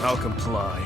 I'll comply.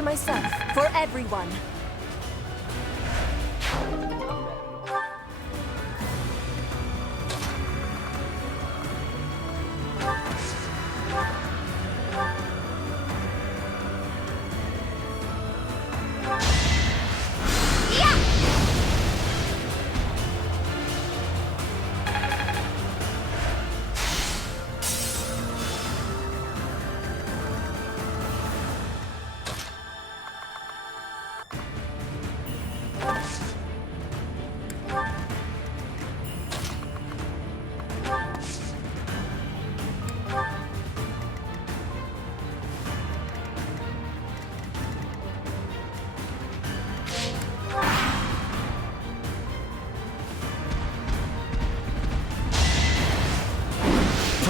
Myself, for everyone.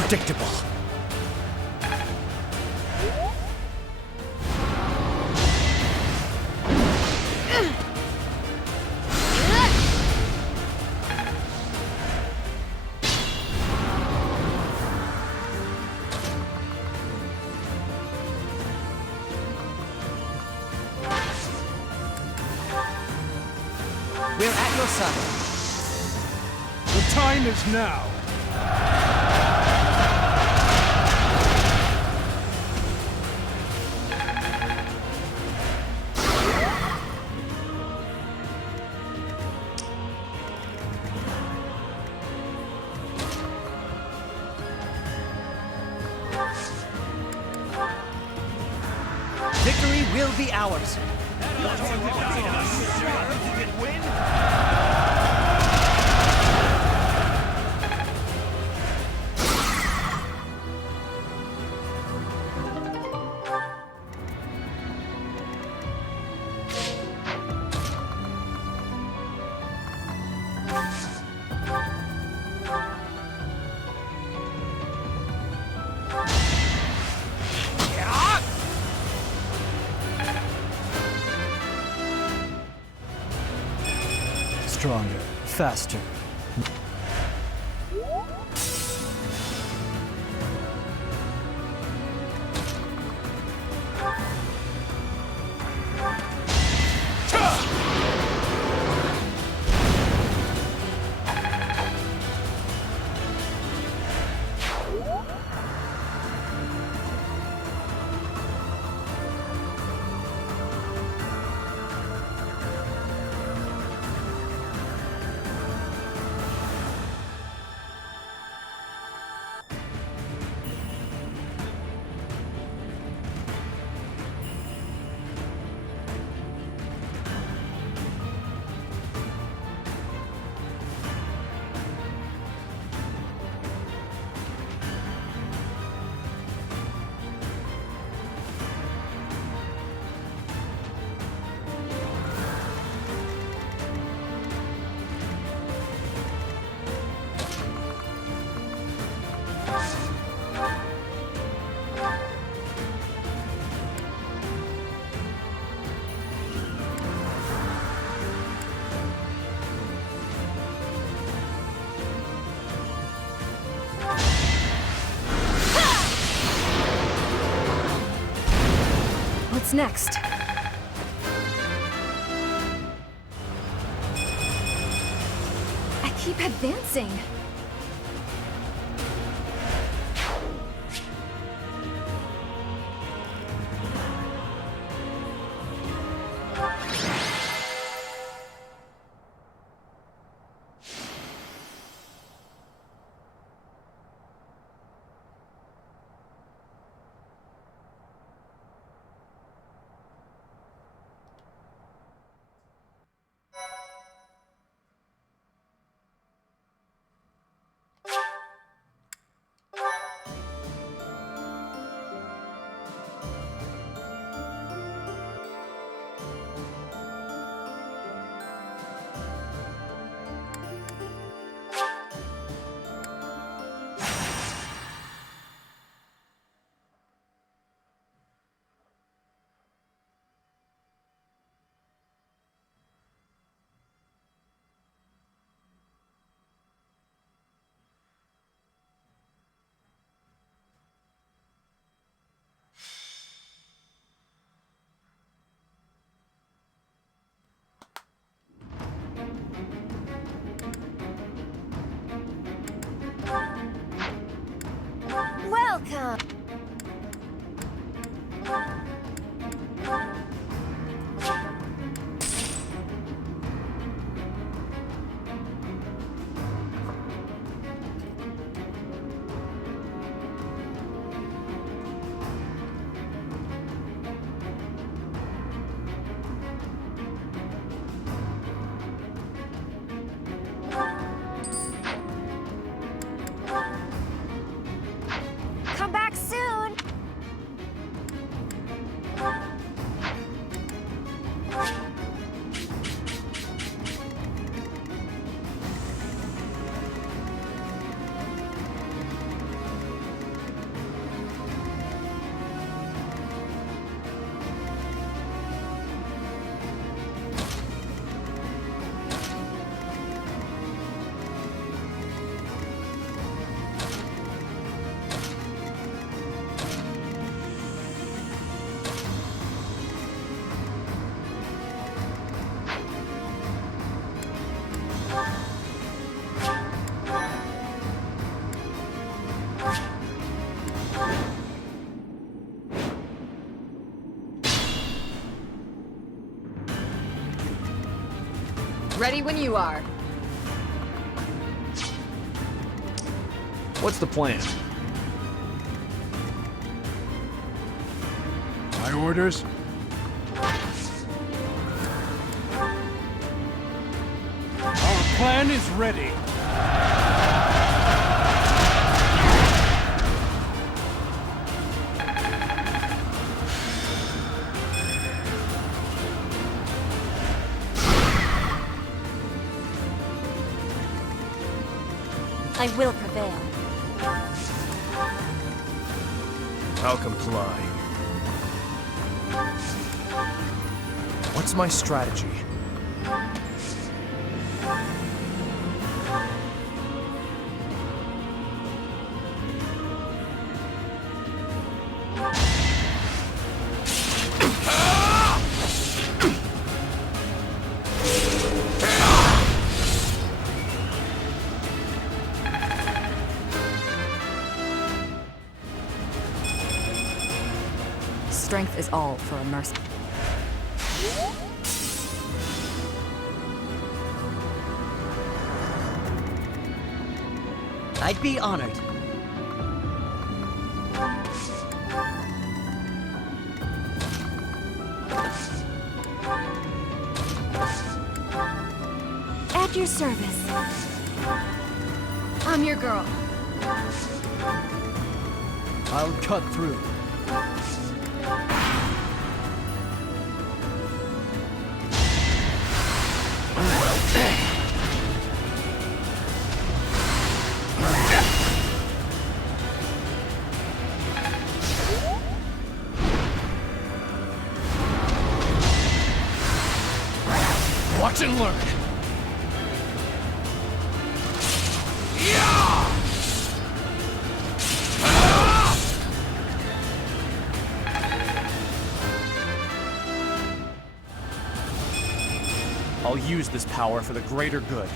Predictable. We're at your side. The time is now. Victory will be ours. Stronger, faster. What's next? I keep advancing. Welcome! Come back soon! Ready when you are. What's the plan? My orders? Our plan is ready. I will prevail. I'll comply. What's my strategy? Strength is all for a mercy. I'd be honored. At your service. I'm your girl. I'll cut through. Watch and learn. I'll use this power for the greater good.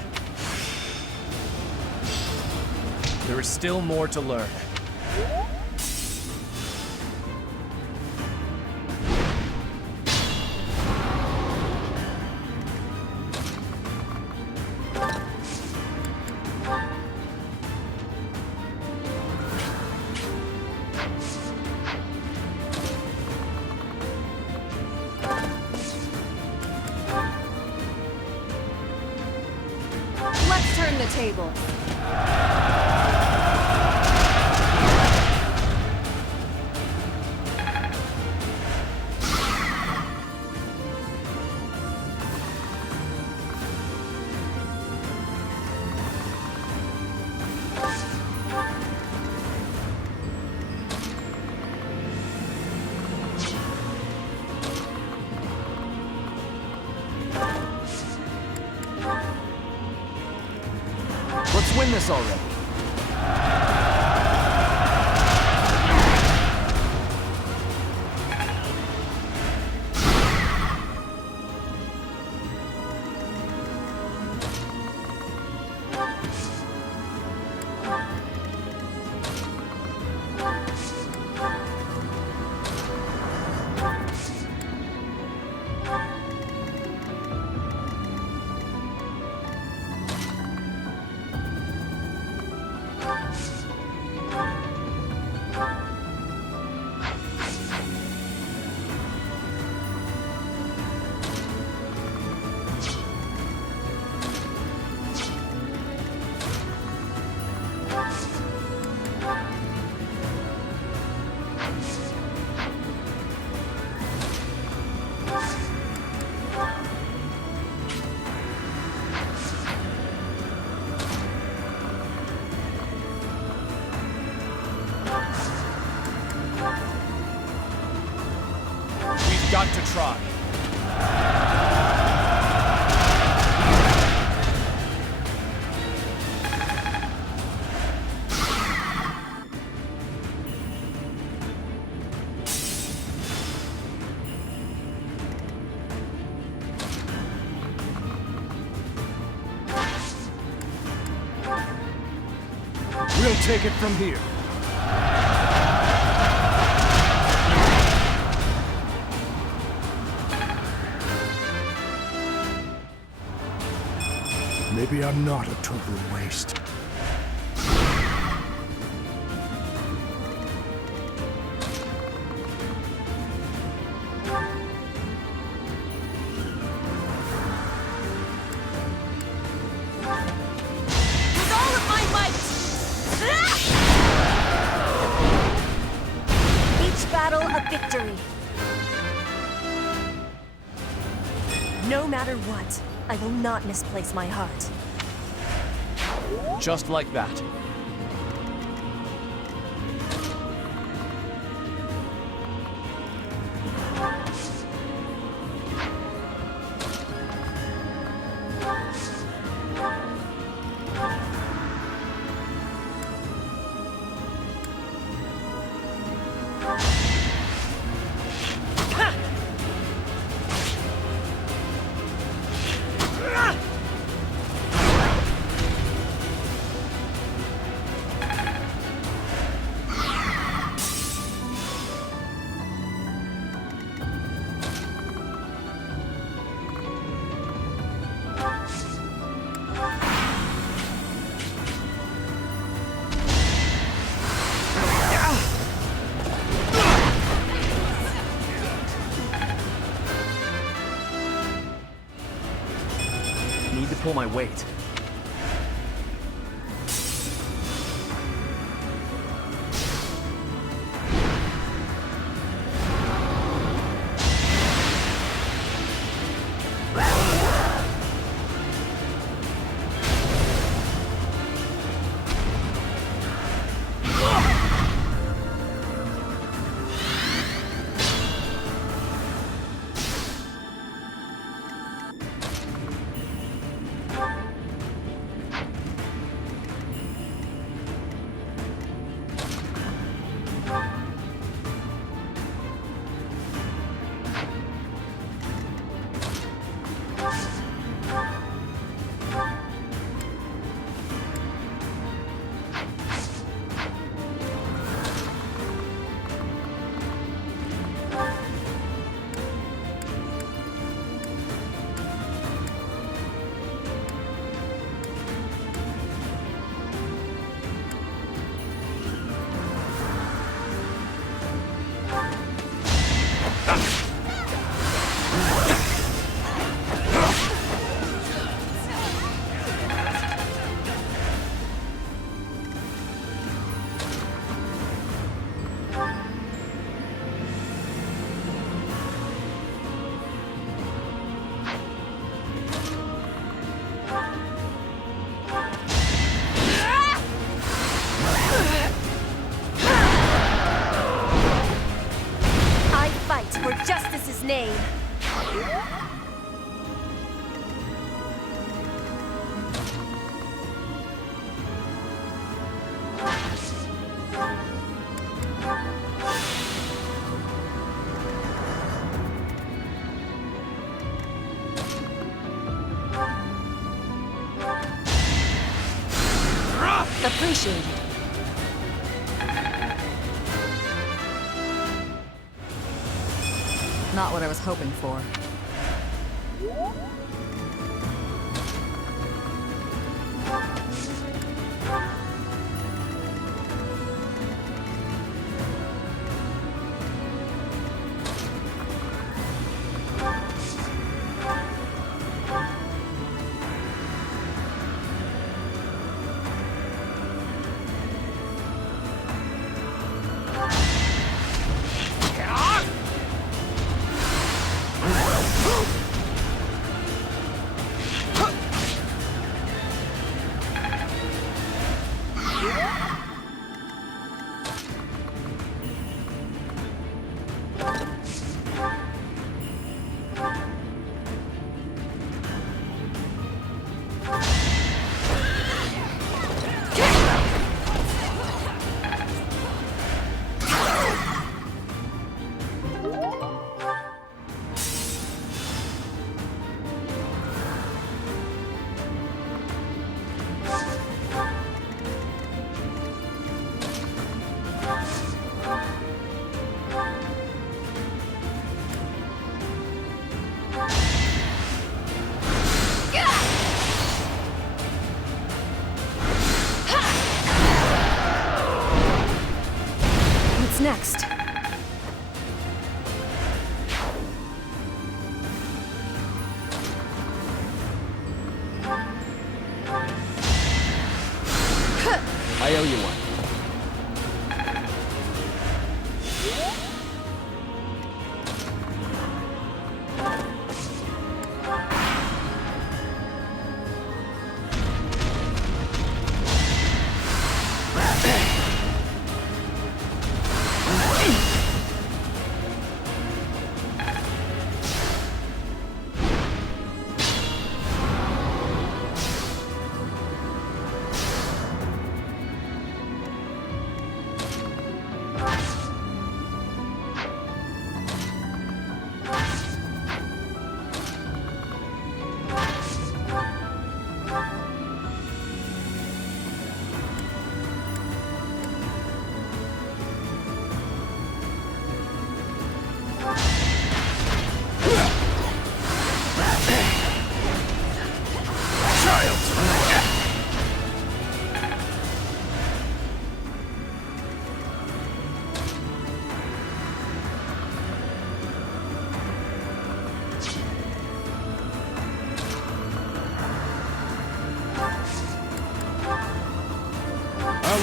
There is still more to learn. Let's turn the tables. Let's win this already. We've got to try. We'll take it from here. Maybe I'm not a total waste. With all of my might! Each battle a victory. No matter what, I will not misplace my heart. Just like that. pull my weight. For justice's name. Appreciated. Not what I was hoping for. Next. I owe you one.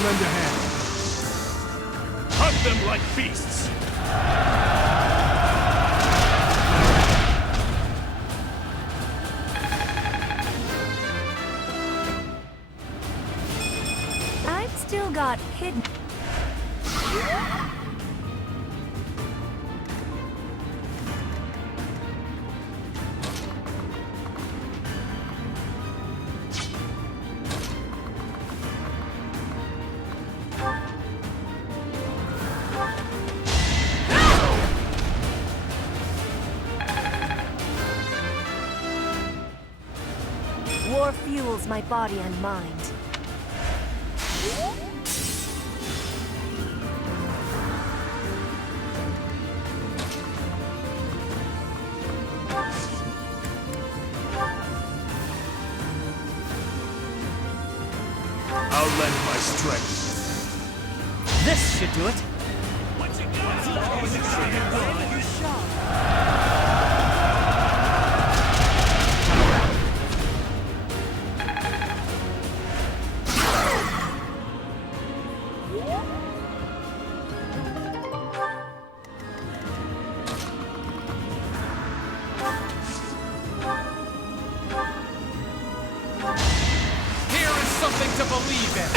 lend a hand. Hunt them like beasts! I've still got hidden. War fuels my body and mind. I'll lend my strength. This should do it. Here is something to believe in!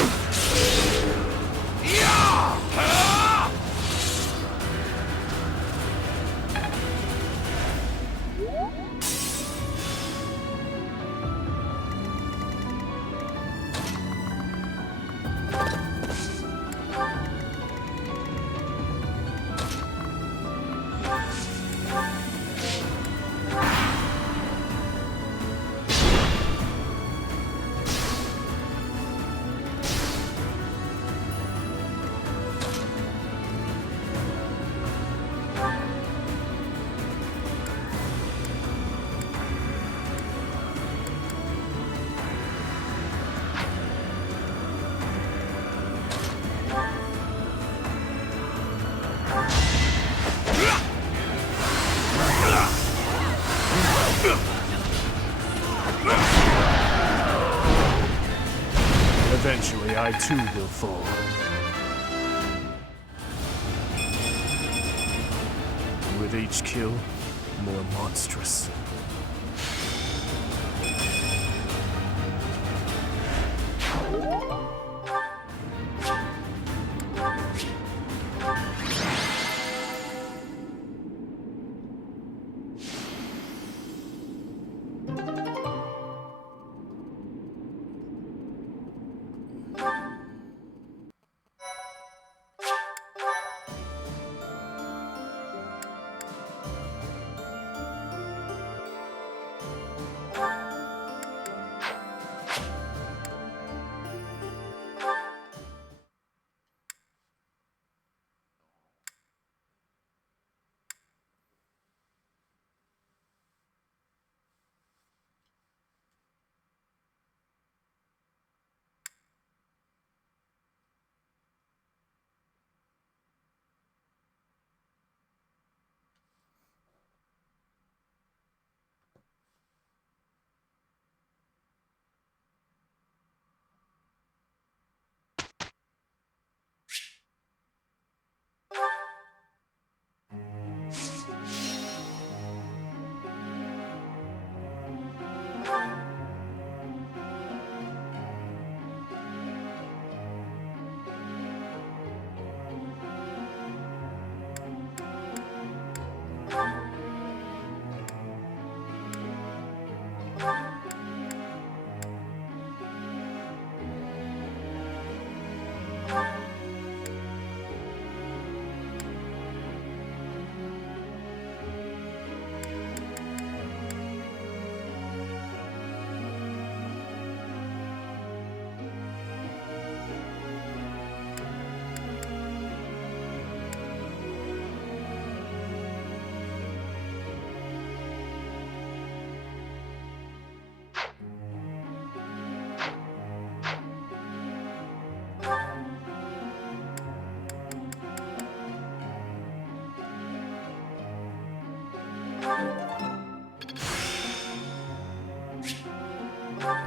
Eventually, I too will fall. And with each kill, more monstrous.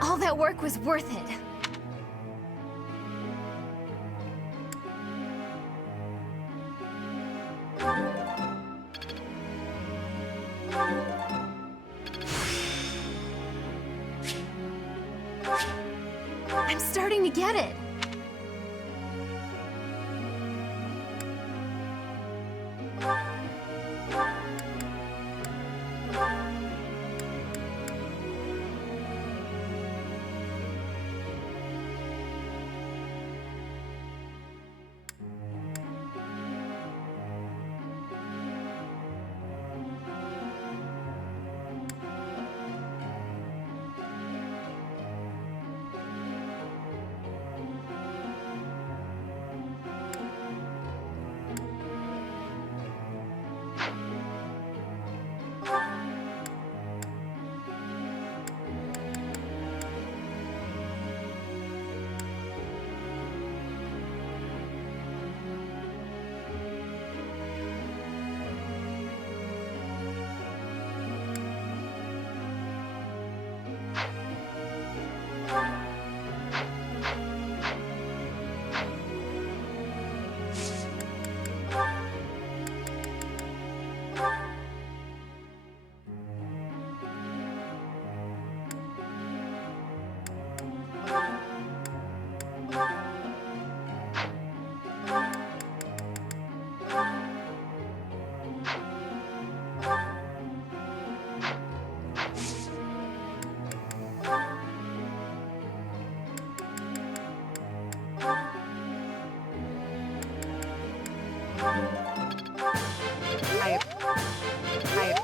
All that work was worth it. I'm starting to get it. I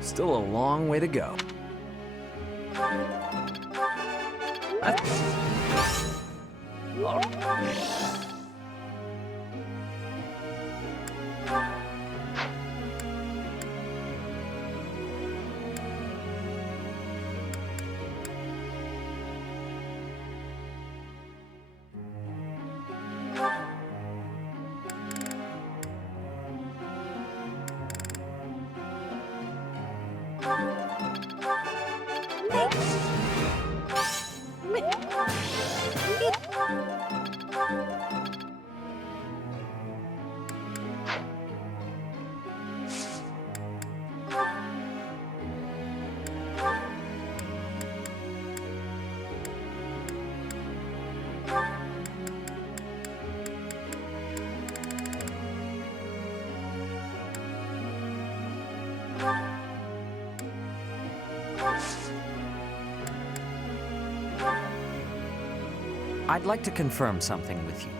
Still a long way to go. I'd like to confirm something with you.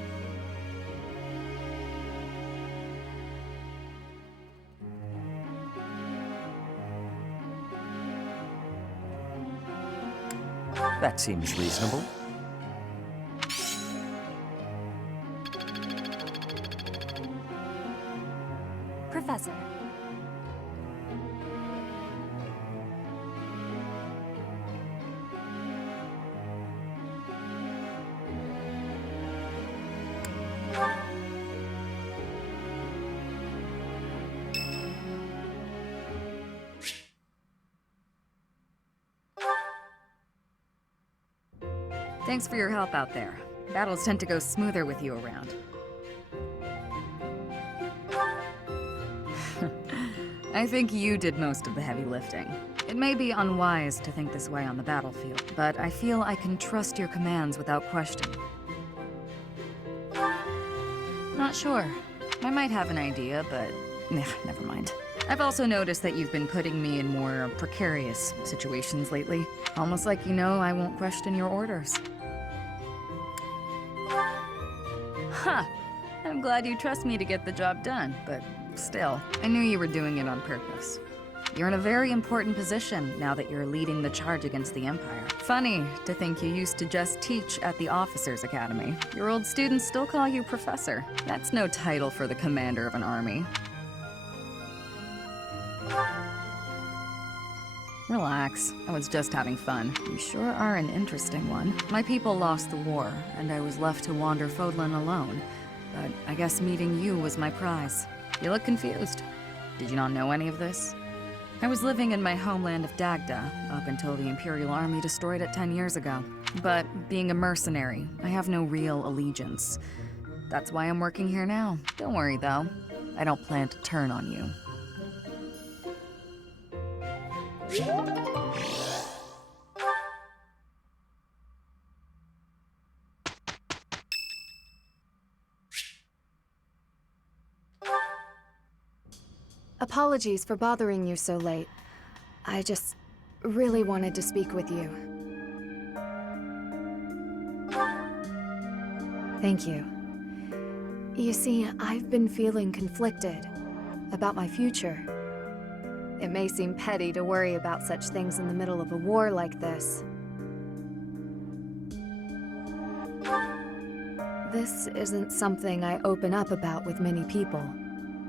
That seems reasonable. Professor. Thanks for your help out there. Battles tend to go smoother with you around. I think you did most of the heavy lifting. It may be unwise to think this way on the battlefield, but I feel I can trust your commands without question. Not sure. I might have an idea, but never mind. I've also noticed that you've been putting me in more precarious situations lately. Almost like you know I won't question your orders. Huh. I'm glad you trust me to get the job done, but still, I knew you were doing it on purpose. You're in a very important position now that you're leading the charge against the Empire. Funny to think you used to just teach at the Officers' Academy. Your old students still call you Professor. That's no title for the commander of an army. Relax. I was just having fun. You sure are an interesting one. My people lost the war, and I was left to wander Fodlan alone. But I guess meeting you was my prize. You look confused. Did you not know any of this? I was living in my homeland of Dagda, up until the Imperial Army destroyed it 10 years ago. But being a mercenary, I have no real allegiance. That's why I'm working here now. Don't worry, though. I don't plan to turn on you. Apologies for bothering you so late. I just really wanted to speak with you. Thank you. You see, I've been feeling conflicted about my future. It may seem petty to worry about such things in the middle of a war like this. This isn't something I open up about with many people.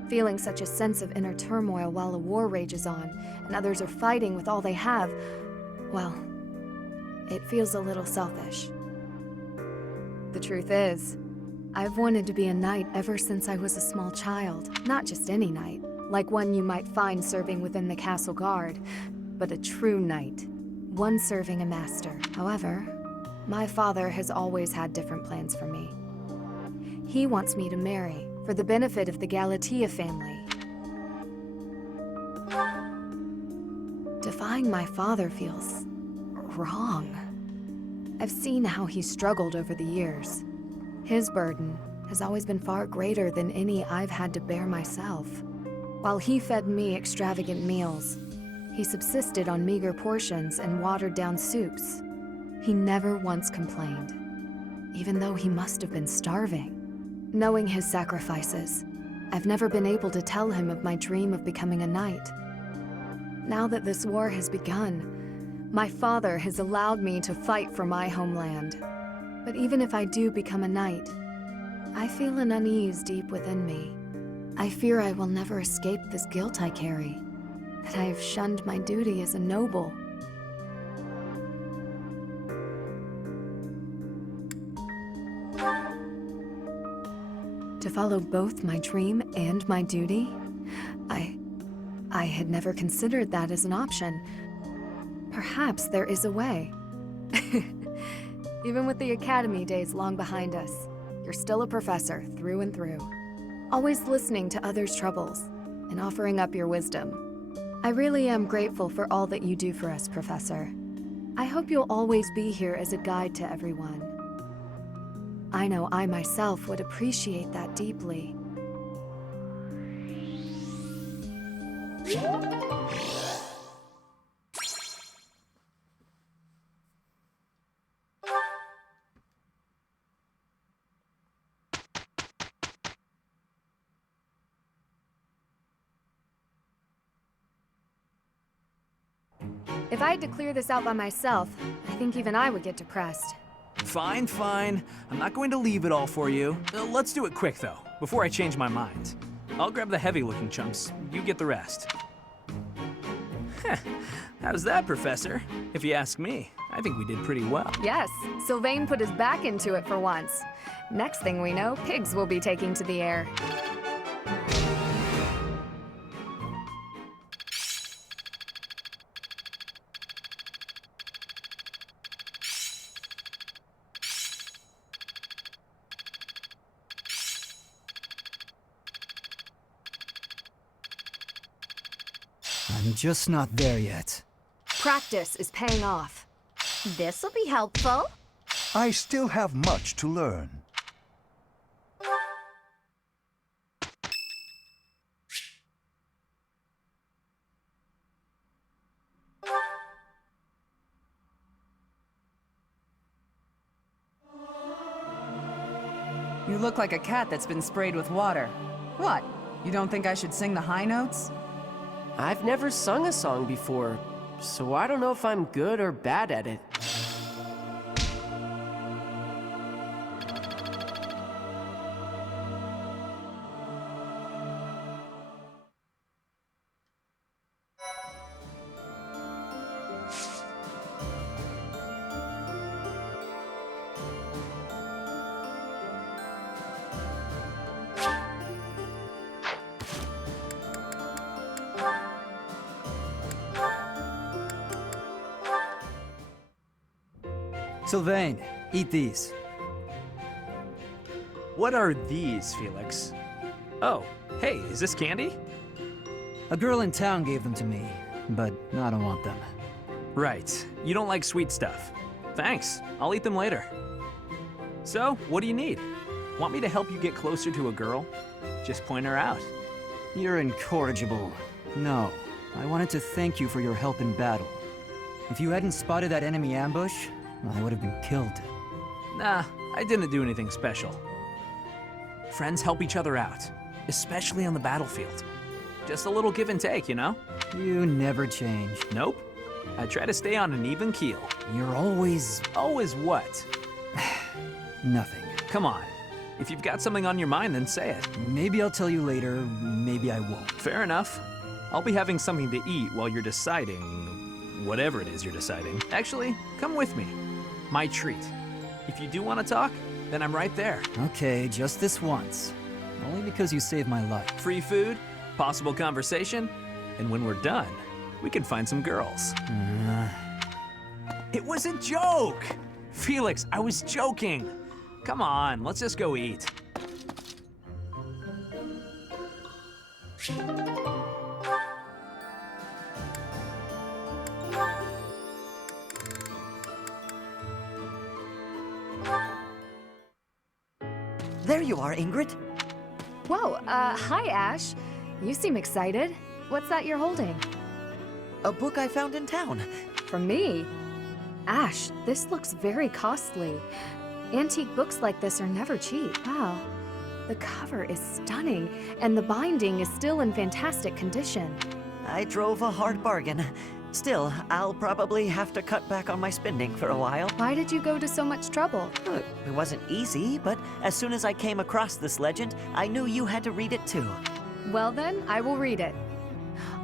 Feeling such a sense of inner turmoil while a war rages on, and others are fighting with all they have, well, it feels a little selfish. The truth is, I've wanted to be a knight ever since I was a small child. Not just any knight, like one you might find serving within the castle guard, but a true knight, one serving a master. However, my father has always had different plans for me. He wants me to marry, for the benefit of the Galatea family. Defying my father feels wrong. I've seen how he's struggled over the years. His burden has always been far greater than any I've had to bear myself. While he fed me extravagant meals, he subsisted on meager portions and watered-down soups. He never once complained, even though he must have been starving. Knowing his sacrifices, I've never been able to tell him of my dream of becoming a knight. Now that this war has begun, my father has allowed me to fight for my homeland. But even if I do become a knight, I feel an unease deep within me. I fear I will never escape this guilt I carry, that I have shunned my duty as a noble. To follow both my dream and my duty? I had never considered that as an option. Perhaps there is a way. Even with the academy days long behind us, you're still a professor through and through. Always listening to others' troubles and offering up your wisdom. I really am grateful for all that you do for us, Professor. I hope you'll always be here as a guide to everyone. I know I myself would appreciate that deeply. If I had to clear this out by myself, I think even I would get depressed. Fine, fine. I'm not going to leave it all for you. Let's do it quick, though, before I change my mind. I'll grab the heavy-looking chunks. You get the rest. Heh. How's that, Professor? If you ask me, I think we did pretty well. Yes, Sylvain put his back into it for once. Next thing we know, pigs will be taking to the air. I'm just not there yet. Practice is paying off. This'll be helpful. I still have much to learn. You look like a cat that's been sprayed with water. What? You don't think I should sing the high notes? I've never sung a song before, so I don't know if I'm good or bad at it. Sylvain, eat these. What are these, Felix? Oh, hey, is this candy? A girl in town gave them to me, but I don't want them. Right. You don't like sweet stuff. Thanks. I'll eat them later. So, what do you need? Want me to help you get closer to a girl? Just point her out. You're incorrigible. No, I wanted to thank you for your help in battle. If you hadn't spotted that enemy ambush, I would have been killed. Nah, I didn't do anything special. Friends help each other out, especially on the battlefield. Just a little give and take, you know? You never change. Nope. I try to stay on an even keel. You're always... Always what? nothing. Come on. If you've got something on your mind, then say it. Maybe I'll tell you later, maybe I won't. Fair enough. I'll be having something to eat while you're deciding... whatever it is you're deciding. Actually, come with me. My treat. If you do want to talk, then I'm right there. Okay, just this once. Only because you saved my life. Free food, possible conversation, and when we're done, we can find some girls. It was a joke! Felix, I was joking. Come on, let's just go eat. There you are, Ingrid. Whoa, hi, Ash. You seem excited. What's that you're holding? A book I found in town. From me? Ash, this looks very costly. Antique books like this are never cheap. Wow. The cover is stunning, and the binding is still in fantastic condition. I drove a hard bargain. Still, I'll probably have to cut back on my spending for a while. Why did you go to so much trouble? It wasn't easy, but as soon as I came across this legend, I knew you had to read it too. Well then, I will read it.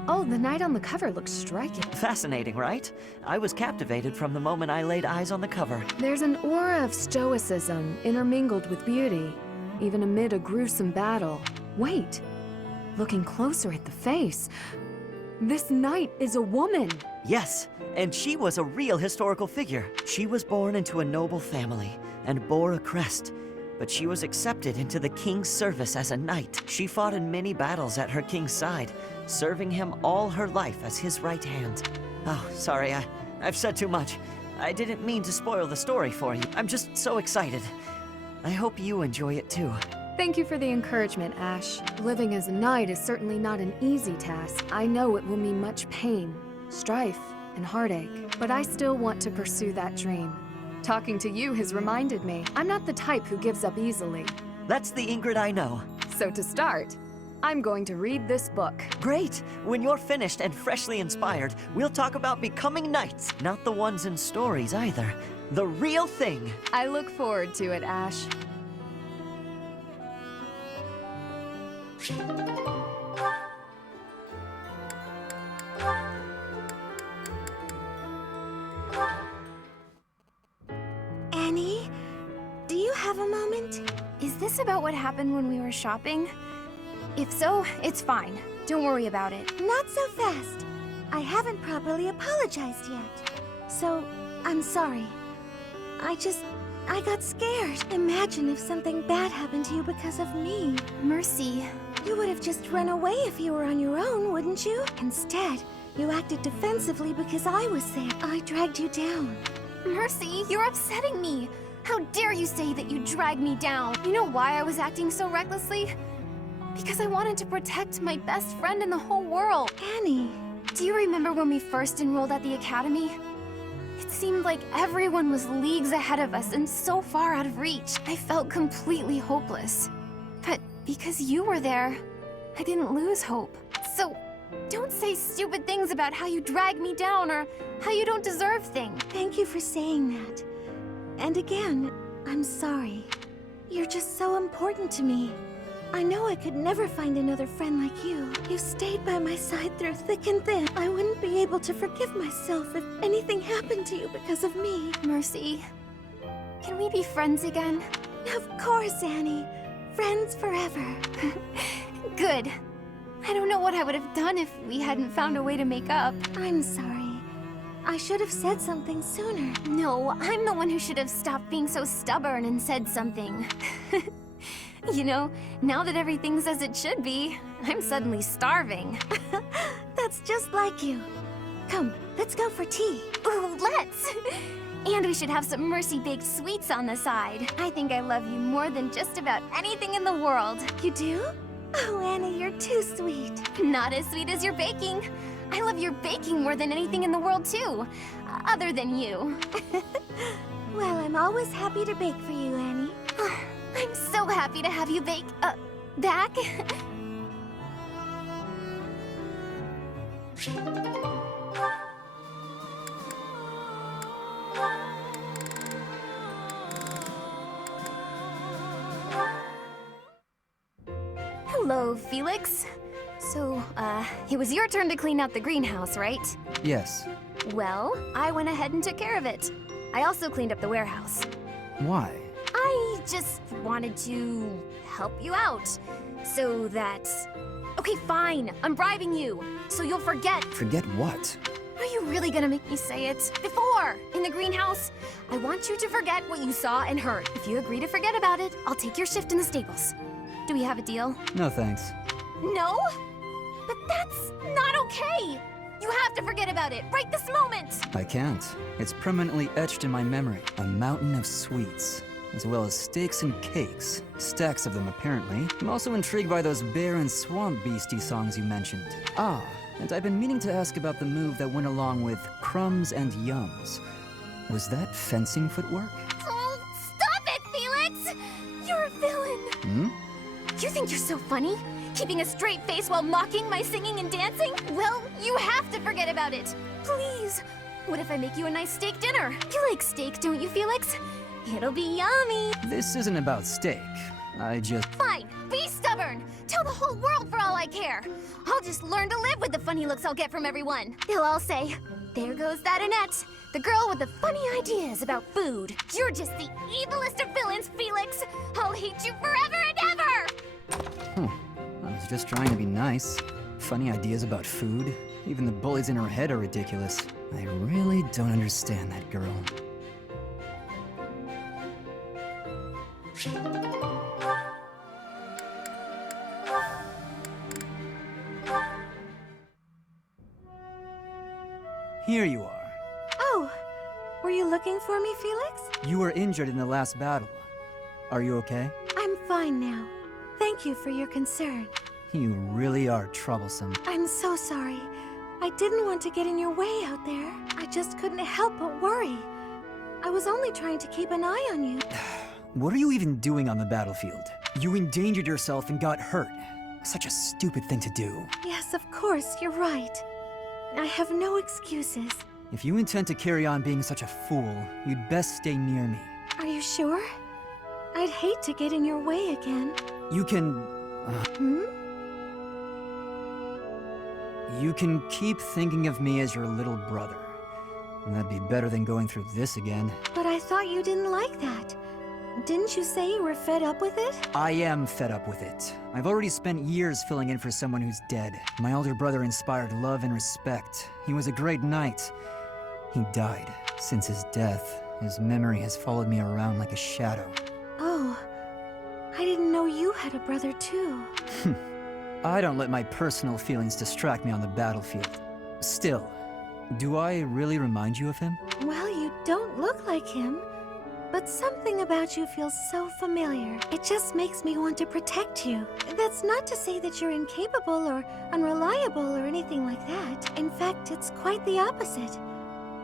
Oh, the knight on the cover looks striking. Fascinating, right? I was captivated from the moment I laid eyes on the cover. There's an aura of stoicism intermingled with beauty, even amid a gruesome battle. Wait, looking closer at the face, this knight is a woman. Yes, and she was a real historical figure. She was born into a noble family and bore a crest, but she was accepted into the king's service as a knight. She fought in many battles at her king's side, serving him all her life as his right hand. Oh, sorry, I've said too much. I didn't mean to spoil the story for you. I'm just so excited. I hope you enjoy it too. Thank you for the encouragement, Ash. Living as a knight is certainly not an easy task. I know it will mean much pain, strife, and heartache, but I still want to pursue that dream. Talking to you has reminded me, I'm not the type who gives up easily. That's the Ingrid I know. So to start, I'm going to read this book. Great! When you're finished and freshly inspired, we'll talk about becoming knights. Not the ones in stories either. The real thing. I look forward to it, Ash. Annie, do you have a moment? Is this about what happened when we were shopping? If so, it's fine. Don't worry about it. Not so fast. I haven't properly apologized yet. So, I'm sorry. I got scared. Imagine if something bad happened to you because of me. Mercy, you would have just run away if you were on your own, wouldn't you? Instead, you acted defensively because I was there. I dragged you down. Mercy, you're upsetting me. How dare you say that you dragged me down? You know why I was acting so recklessly? Because I wanted to protect my best friend in the whole world. Annie, do you remember when we first enrolled at the academy? It seemed like everyone was leagues ahead of us and so far out of reach. I felt completely hopeless. But because you were there, I didn't lose hope. So, don't say stupid things about how you dragged me down or how you don't deserve things. Thank you for saying that. And again, I'm sorry. You're just so important to me. I know I could never find another friend like you. You stayed by my side through thick and thin. I wouldn't be able to forgive myself if anything happened to you because of me. Mercy, can we be friends again? Of course, Annie. Friends forever. Good. I don't know what I would have done if we hadn't found a way to make up. I'm sorry. I should have said something sooner. No, I'm the one who should have stopped being so stubborn and said something. You know, now that everything's as it should be, I'm suddenly starving. That's just like you. Come, let's go for tea. Ooh, let's! And we should have some Mercy-baked sweets on the side. I think I love you more than just about anything in the world. You do? Oh, Annie, you're too sweet. Not as sweet as your baking. I love your baking more than anything in the world, too. Other than you. Well, I'm always happy to bake for you, Annie. I'm so happy to have you back. Hello, Felix. So, it was your turn to clean out the greenhouse, right? Yes. Well, I went ahead and took care of it. I also cleaned up the warehouse. Why? I just wanted to help you out, so that... Okay, fine, I'm bribing you, so you'll forget. Forget what? Are you really gonna make me say it? Before, in the greenhouse, I want you to forget what you saw and heard. If you agree to forget about it, I'll take your shift in the stables. Do we have a deal? No thanks. No? But that's not okay! You have to forget about it, right this moment! I can't. It's permanently etched in my memory. A mountain of sweets, as well as steaks and cakes. Stacks of them, apparently. I'm also intrigued by those bear and swamp beastie songs you mentioned. Ah, and I've been meaning to ask about the move that went along with crumbs and yums. Was that fencing footwork? Oh, stop it, Felix! You're a villain! Hmm? You think you're so funny? Keeping a straight face while mocking my singing and dancing? Well, you have to forget about it. Please. What if I make you a nice steak dinner? You like steak, don't you, Felix? It'll be yummy. This isn't about steak. I just... Fine. Be stubborn. Tell the whole world for all I care. I'll just learn to live with the funny looks I'll get from everyone. They'll all say, there goes that Annette, the girl with the funny ideas about food. You're just the evilest of villains, Felix. I'll hate you forever and ever. I was just trying to be nice. Funny ideas about food. Even the bullies in her head are ridiculous. I really don't understand that girl. Here you are. Oh, were you looking for me, Felix? You were injured in the last battle. Are you okay? I'm fine now. Thank you for your concern. You really are troublesome. I'm so sorry. I didn't want to get in your way out there. I just couldn't help but worry. I was only trying to keep an eye on you. What are you even doing on the battlefield? You endangered yourself and got hurt. Such a stupid thing to do. Yes, of course, you're right. I have no excuses. If you intend to carry on being such a fool, you'd best stay near me. Are you sure? I'd hate to get in your way again. You can... You can keep thinking of me as your little brother. And that'd be better than going through this again. But I thought you didn't like that. Didn't you say you were fed up with it? I am fed up with it. I've already spent years filling in for someone who's dead. My older brother inspired love and respect. He was a great knight. He died. Since his death, his memory has followed me around like a shadow. Oh, I didn't know you had a brother too. I don't let my personal feelings distract me on the battlefield. Still, do I really remind you of him? Well, you don't look like him. But something about you feels so familiar. It just makes me want to protect you. That's not to say that you're incapable or unreliable or anything like that. In fact, it's quite the opposite.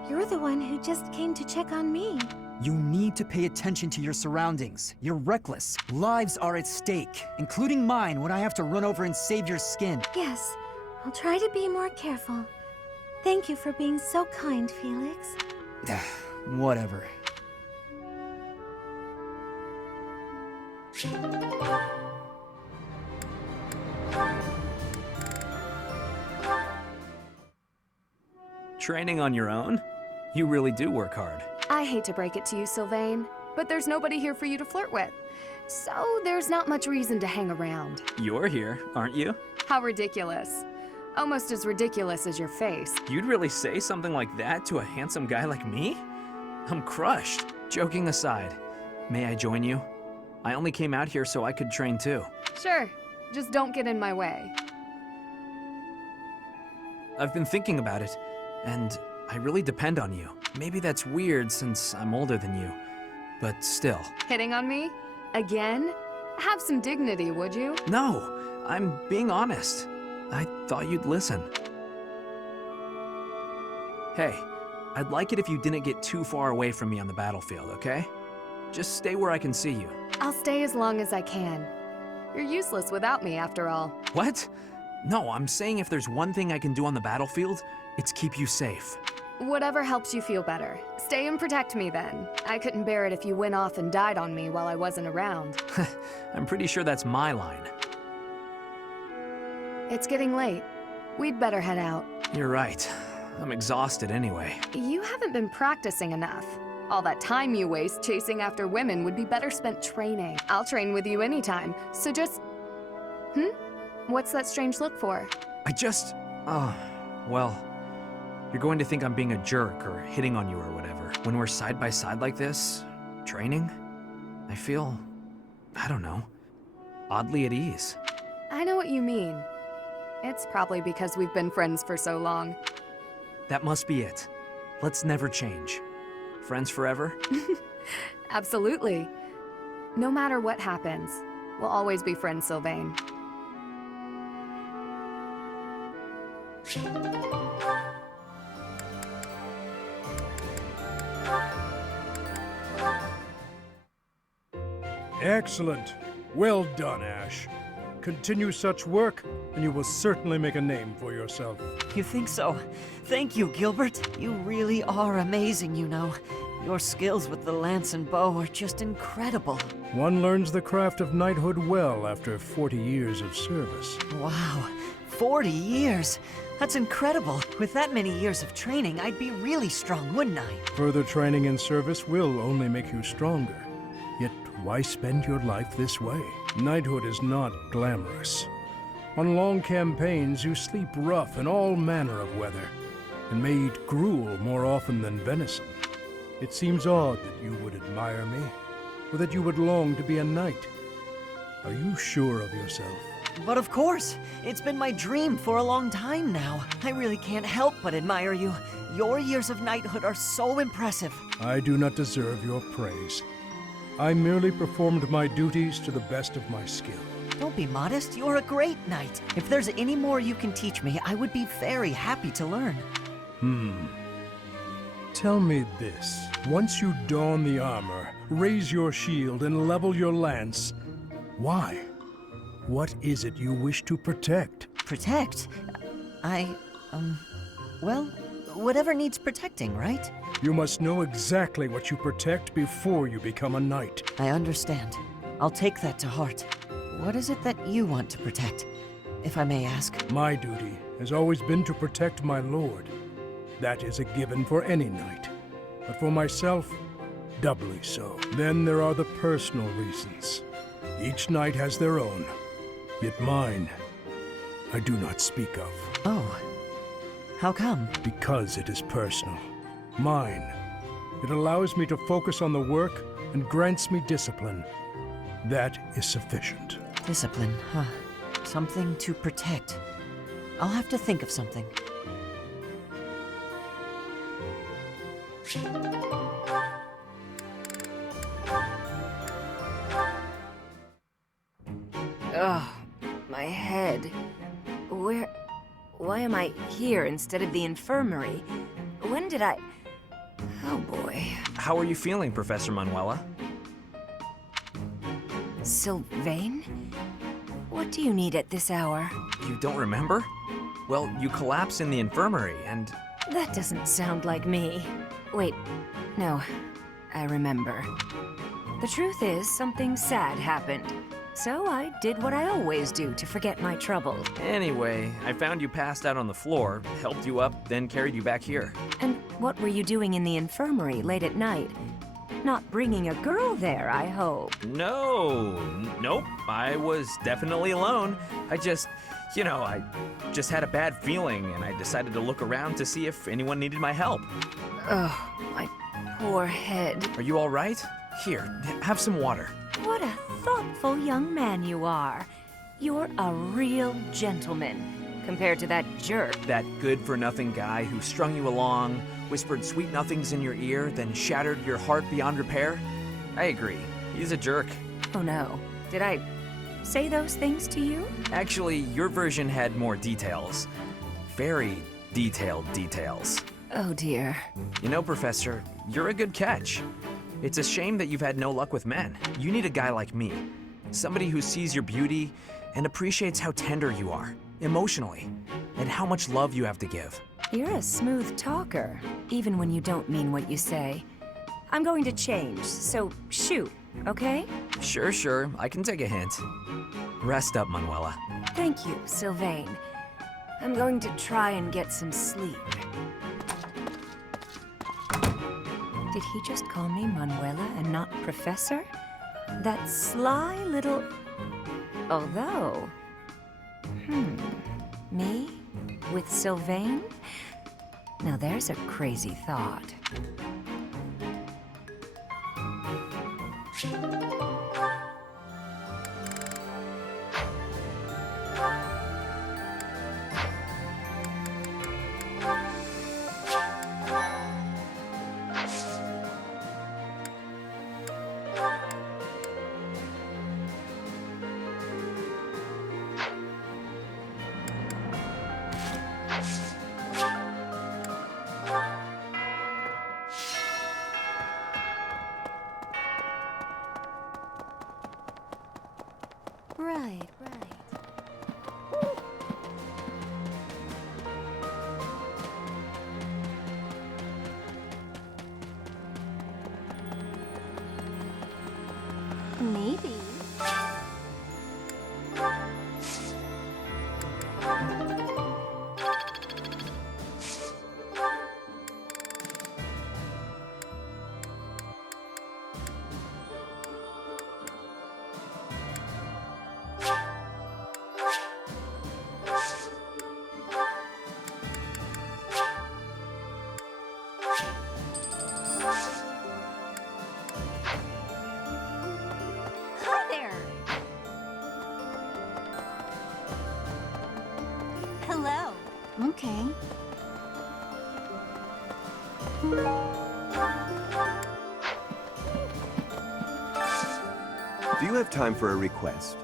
You're the one who just came to check on me. You need to pay attention to your surroundings. You're reckless. Lives are at stake, including mine when I have to run over and save your skin. Yes, I'll try to be more careful. Thank you for being so kind, Felix. Whatever. Training on your own? You really do work hard. I hate to break it to you, Sylvain, but there's nobody here for you to flirt with. So there's not much reason to hang around. You're here, aren't you? How ridiculous. Almost as ridiculous as your face. You'd really say something like that to a handsome guy like me? I'm crushed. Joking aside, may I join you? I only came out here so I could train too. Sure, just don't get in my way. I've been thinking about it, and I really depend on you. Maybe that's weird since I'm older than you, but still. Hitting on me? Again? Have some dignity, would you? No, I'm being honest. I thought you'd listen. Hey, I'd like it if you didn't get too far away from me on the battlefield, okay? Just stay where I can see you. I'll stay as long as I can. You're useless without me, after all. What? No, I'm saying if there's one thing I can do on the battlefield, it's keep you safe. Whatever helps you feel better. Stay and protect me then. I couldn't bear it if you went off and died on me while I wasn't around. I'm pretty sure that's my line. It's getting late. We'd better head out. You're right. I'm exhausted anyway. You haven't been practicing enough. All that time you waste chasing after women would be better spent training. I'll train with you anytime, so just... What's that strange look for? Well, you're going to think I'm being a jerk or hitting on you or whatever. When we're side by side like this, training, I feel, I don't know, oddly at ease. I know what you mean. It's probably because we've been friends for so long. That must be it. Let's never change. Friends forever? Absolutely. No matter what happens, we'll always be friends, Sylvain. Excellent. Well done, Ash. Continue such work, and you will certainly make a name for yourself. You think so? Thank you, Gilbert. You really are amazing, you know. Your skills with the lance and bow are just incredible. One learns the craft of knighthood well after 40 years of service. Wow, 40 years? That's incredible. With that many years of training, I'd be really strong, wouldn't I? Further training and service will only make you stronger. Yet, why spend your life this way? Knighthood is not glamorous. On long campaigns, you sleep rough in all manner of weather, and may eat gruel more often than venison. It seems odd that you would admire me, or that you would long to be a knight. Are you sure of yourself? But of course! It's been my dream for a long time now. I really can't help but admire you. Your years of knighthood are so impressive. I do not deserve your praise. I merely performed my duties to the best of my skill. Don't be modest. You're a great knight. If there's any more you can teach me, I would be very happy to learn. Tell me this. Once you don the armor, raise your shield, and level your lance, why? What is it you wish to protect? Protect? Well, whatever needs protecting, right? You must know exactly what you protect before you become a knight. I understand. I'll take that to heart. What is it that you want to protect, if I may ask? My duty has always been to protect my lord. That is a given for any knight. But for myself, doubly so. Then there are the personal reasons. Each knight has their own. Yet mine, I do not speak of. Oh. How come? Because it is personal. Mine. It allows me to focus on the work and grants me discipline. That is sufficient. Discipline, huh? Something to protect. I'll have to think of something. Ugh, my head. Why am I here instead of the infirmary? When did I... Oh boy. How are you feeling, Professor Manuela? Sylvain? What do you need at this hour? You don't remember? Well, you collapsed in the infirmary, and... That doesn't sound like me. Wait, no, I remember. The truth is, something sad happened. So I did what I always do to forget my troubles. Anyway, I found you passed out on the floor, helped you up, then carried you back here. And what were you doing in the infirmary late at night? Not bringing a girl there, I hope. Nope, I was definitely alone. I just had a bad feeling, and I decided to look around to see if anyone needed my help. Ugh, my poor head. Are you all right? Here, have some water. What a thoughtful young man you are. You're a real gentleman, compared to that jerk. That good-for-nothing guy who strung you along, whispered sweet nothings in your ear, then shattered your heart beyond repair? I agree. He's a jerk. Oh no. Did I say those things to you? Actually, your version had more details. Very detailed details. Oh dear. You know, Professor, you're a good catch. It's a shame that you've had no luck with men. You need a guy like me. Somebody who sees your beauty and appreciates how tender you are, emotionally, and how much love you have to give. You're a smooth talker, even when you don't mean what you say. I'm going to change, so shoot, okay? Sure, I can take a hint. Rest up, Manuela. Thank you, Sylvain. I'm going to try and get some sleep. Did he just call me Manuela and not Professor? That sly little... Although... Me? With Sylvain? Now there's a crazy thought. Maybe. Hi there. Hello. Okay. Do you have time for a request?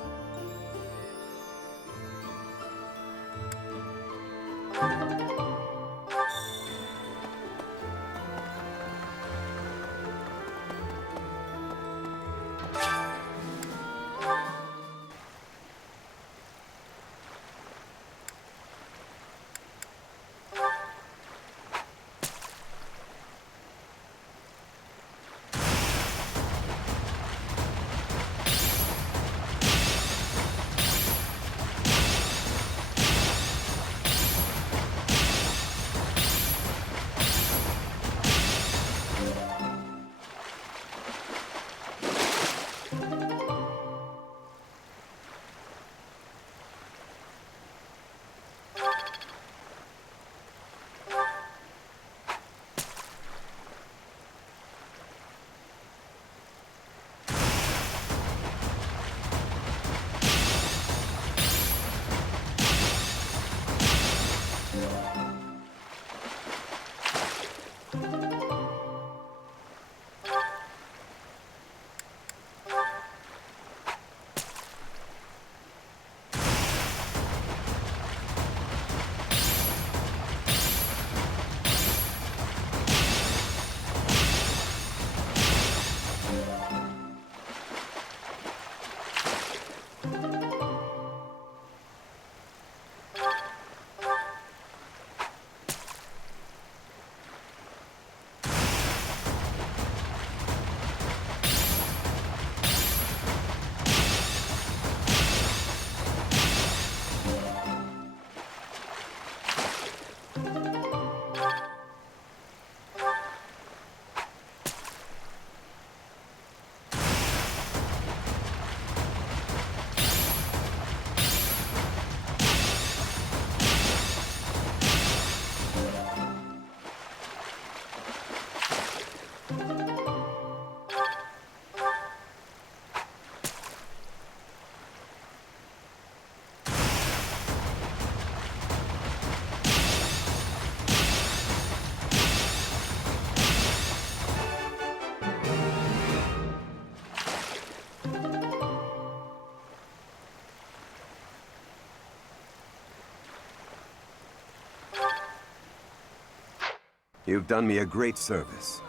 You've done me a great service.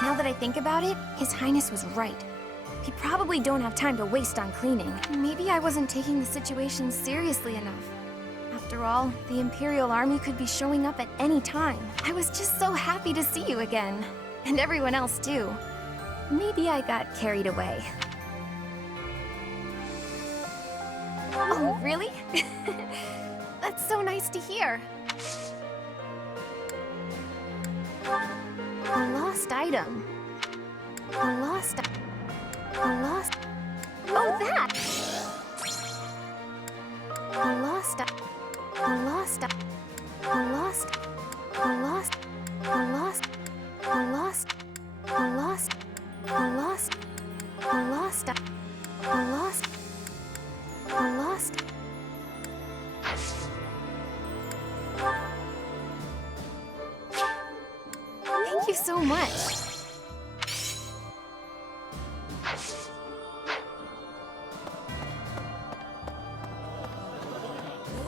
Now that I think about it, His Highness was right. We probably don't have time to waste on cleaning. Maybe I wasn't taking the situation seriously enough. After all, the Imperial Army could be showing up at any time. I was just so happy to see you again. And everyone else too. Maybe I got carried away. Oh, really? That's so nice to hear. A lost item. A lost... A lost... Oh, that! A lost... A lost... A lost... A lost... A lost... A lost... A lost... A lost... A lost... A lost... A lost... Thank you so much.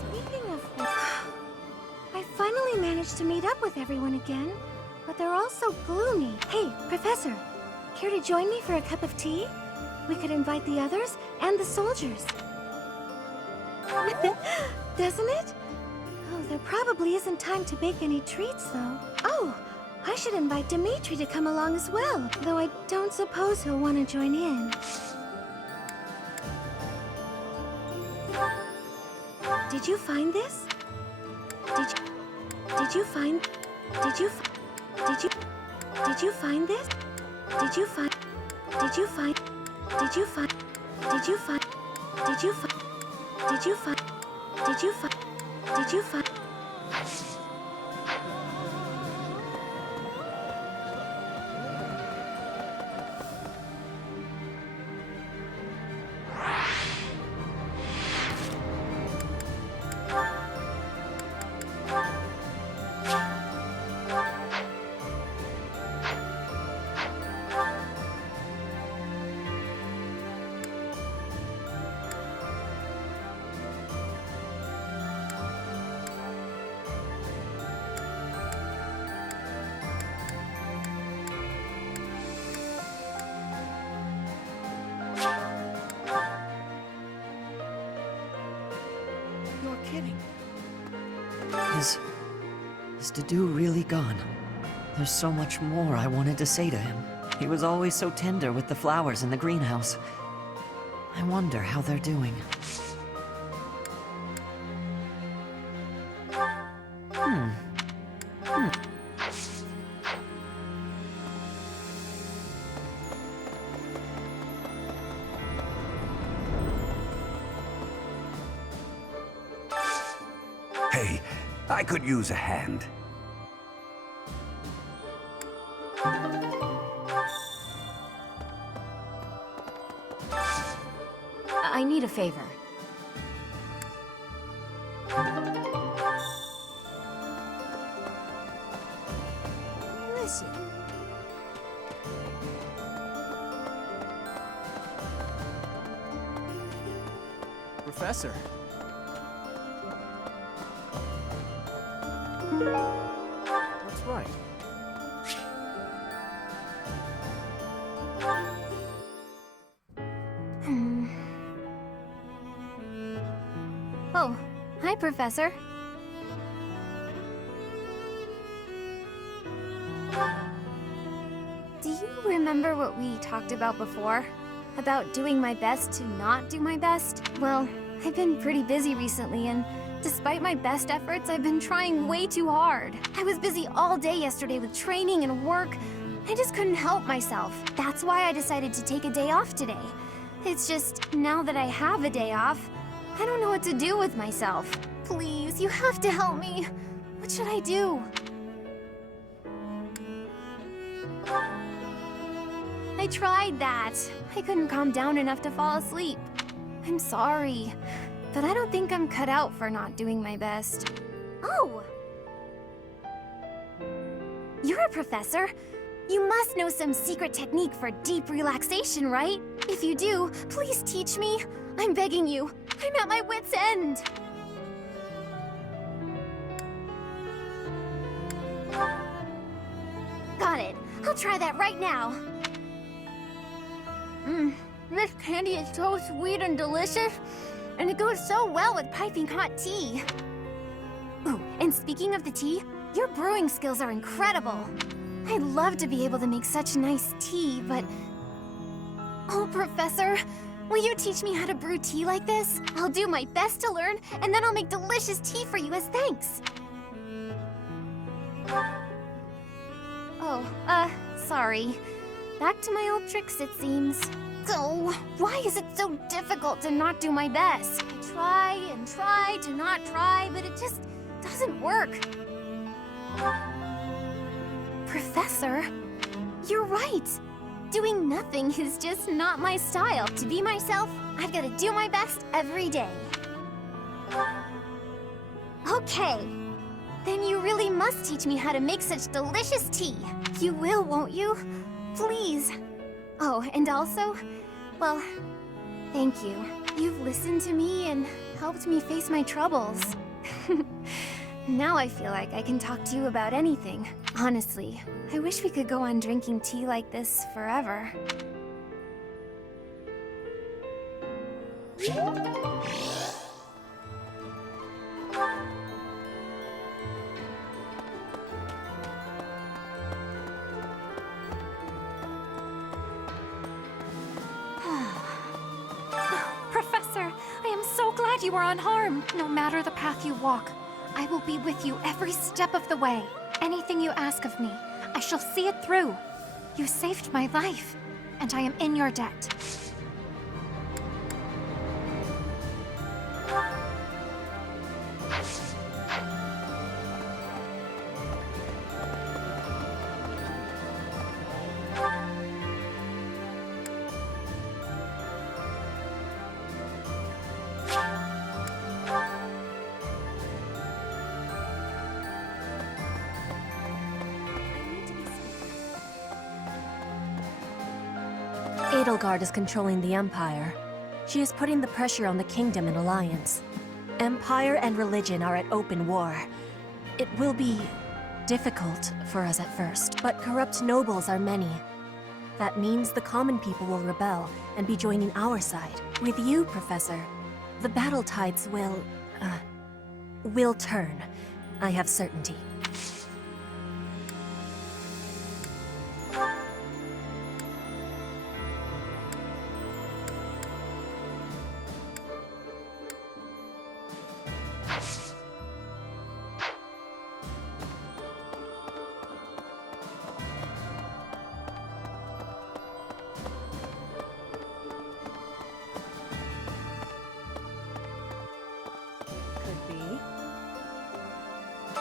Speaking of... I finally managed to meet up with everyone again, but they're all so gloomy. Hey, Professor, care to join me for a cup of tea? We could invite the others and the soldiers. Doesn't it? Oh, there probably isn't time to bake any treats, though. Oh, I should invite Dimitri to come along as well, though I don't suppose he'll want to join in. Did you find this? Did you find this? Did you find Did you find Did you find Did you find Did you find Did you find Did you find Did you find Is Dedu really gone? There's so much more I wanted to say to him. He was always so tender with the flowers in the greenhouse. I wonder how they're doing. Hey, I could use a hand. I need a favor. Listen. Professor. That's right. Oh, hi, Professor. Do you remember what we talked about before? About doing my best to not do my best? Well, I've been pretty busy recently, and despite my best efforts, I've been trying way too hard. I was busy all day yesterday with training and work. I just couldn't help myself. That's why I decided to take a day off today. It's just, now that I have a day off, I don't know what to do with myself. Please, you have to help me. What should I do? I tried that. I couldn't calm down enough to fall asleep. I'm sorry, but I don't think I'm cut out for not doing my best. Oh! You're a professor. You must know some secret technique for deep relaxation, right? If you do, please teach me. I'm begging you. I'm at my wit's end. Got it. I'll try that right now. This candy is so sweet and delicious, and it goes so well with piping hot tea. Ooh, and speaking of the tea, your brewing skills are incredible. I'd love to be able to make such nice tea, but... Oh, Professor, will you teach me how to brew tea like this? I'll do my best to learn, and then I'll make delicious tea for you as thanks. Oh, sorry. Back to my old tricks, it seems. Oh, why is it so difficult to not do my best? I try and try to not try, but it just doesn't work. Professor, you're right. Doing nothing is just not my style. To be myself, I've got to do my best every day. Okay. Then you really must teach me how to make such delicious tea. You will, won't you? Please. Oh, and also, well, thank you. You've listened to me and helped me face my troubles. Now I feel like I can talk to you about anything. Honestly, I wish we could go on drinking tea like this forever. Professor, I am so glad you are unharmed. No matter the path you walk, I will be with you every step of the way. Anything you ask of me, I shall see it through. You saved my life, and I am in your debt. Edelgard is controlling the Empire. She is putting the pressure on the Kingdom in alliance. Empire and religion are at open war. It will be difficult for us at first, but corrupt nobles are many. That means the common people will rebel and be joining our side. With you, Professor, the battle tides will turn. I have certainty.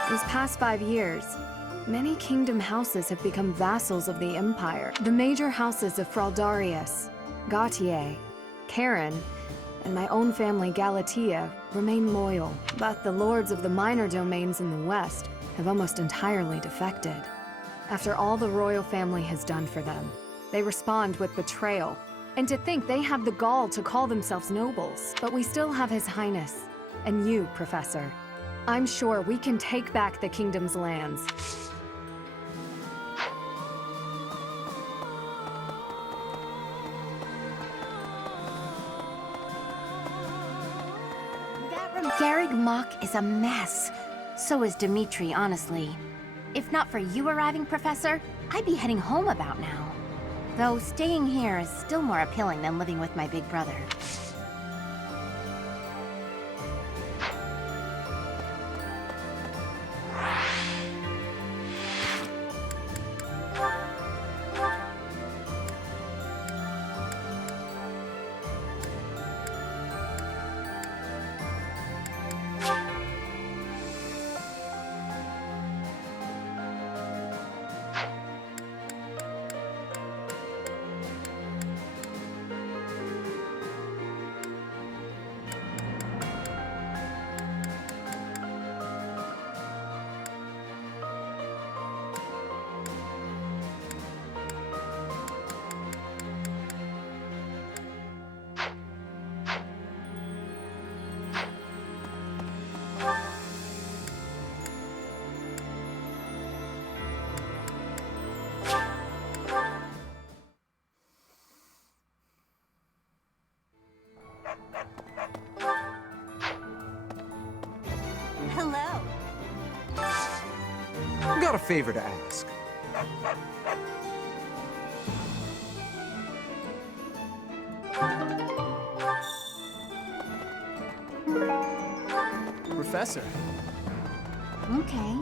These past 5 years, many kingdom houses have become vassals of the Empire. The major houses of Fraldarius, Gautier, Karen, and my own family Galatea remain loyal, but the lords of the minor domains in the west have almost entirely defected. After all the royal family has done for them, they respond with betrayal. And to think they have the gall to call themselves nobles. But we still have His Highness, and you, Professor. I'm sure we can take back the kingdom's lands. Garrig Mach is a mess. So is Dimitri, honestly. If not for you arriving, Professor, I'd be heading home about now. Though staying here is still more appealing than living with my big brother. Hello. Got a favor to ask. Professor. Okay.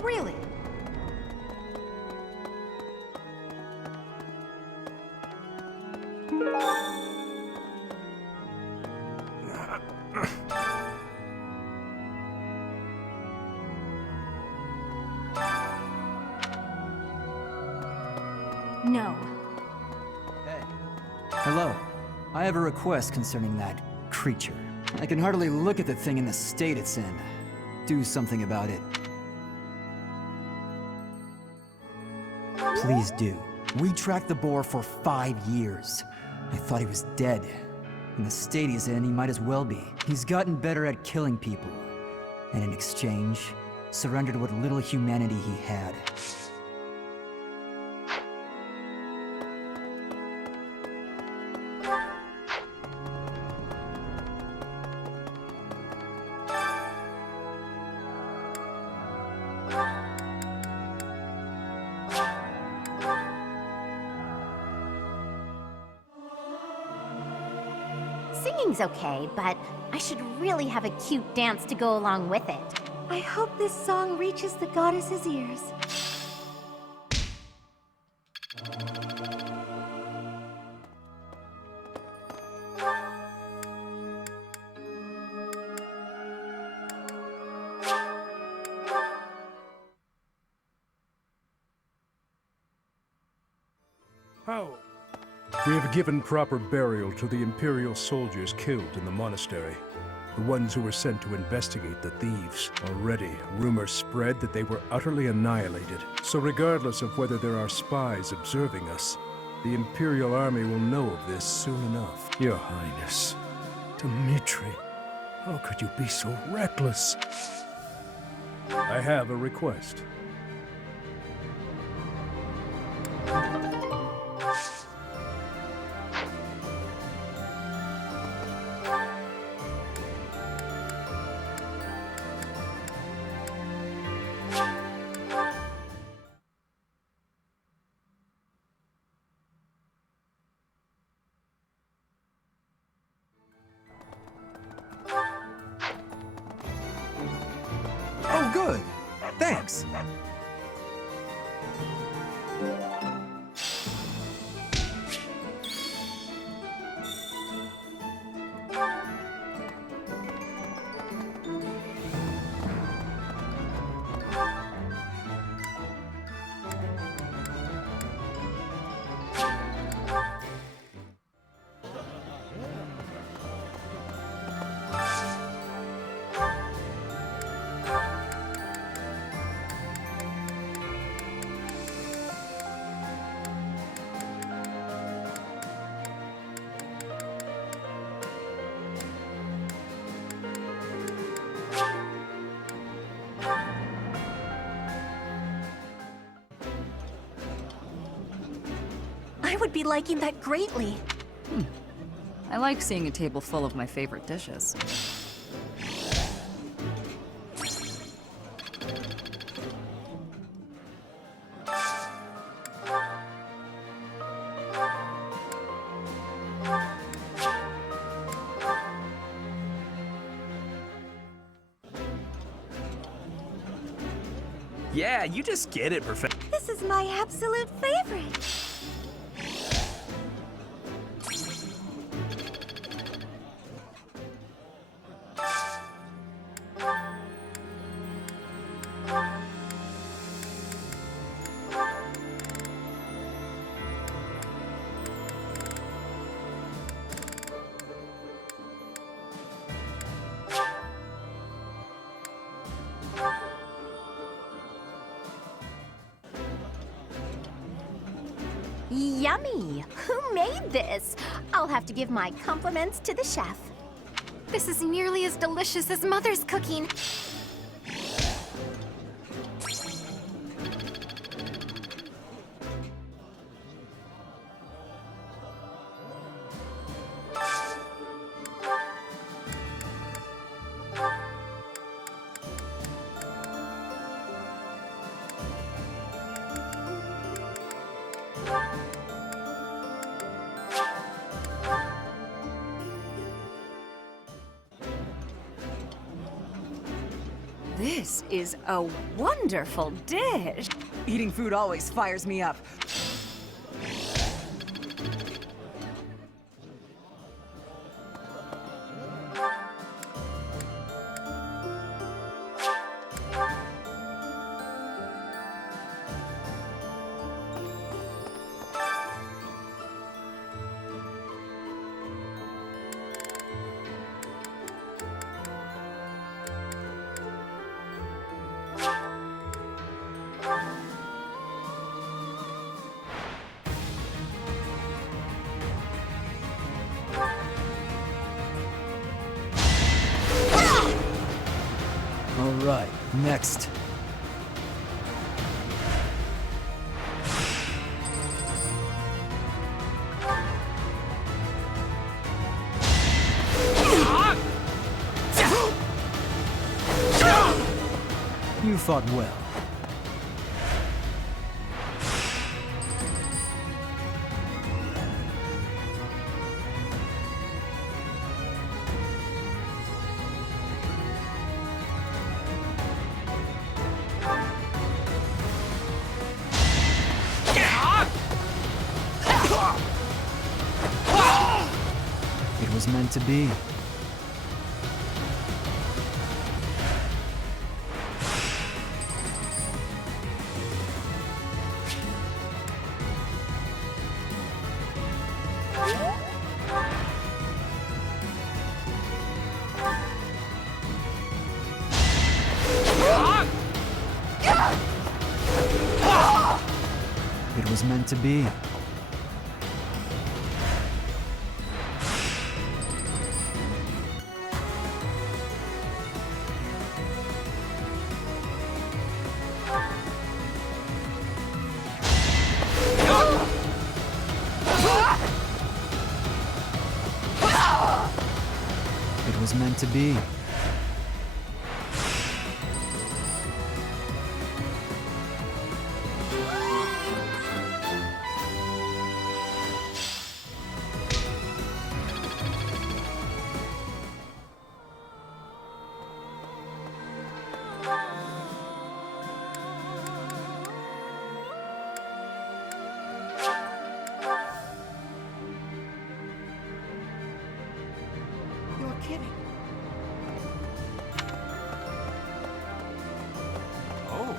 Really? No. Hello. I have a request concerning that creature. I can hardly look at the thing in the state it's in. Do something about it. Please do. We tracked the boar for 5 years. I thought he was dead. In the state he's in, he might as well be. He's gotten better at killing people. And in exchange, surrendered what little humanity he had. Singing's okay, but I should really have a cute dance to go along with it. I hope this song reaches the goddess's ears. How? We have given proper burial to the Imperial soldiers killed in the monastery. The ones who were sent to investigate the thieves. Already, rumors spread that they were utterly annihilated. So regardless of whether there are spies observing us, the Imperial army will know of this soon enough. Your Highness, Dmitri, how could you be so reckless? I have a request. Oh, good. Thanks. I would be liking that greatly. I like seeing a table full of my favorite dishes. Yeah, you just get it, Perfect. This is my absolute favorite. Yummy! Who made this? I'll have to give my compliments to the chef. This is nearly as delicious as Mother's cooking. This is a wonderful dish. Eating food always fires me up. Alright, next. You fought well. It was meant to be. It was meant to be. It was meant to be. You're kidding. Oh.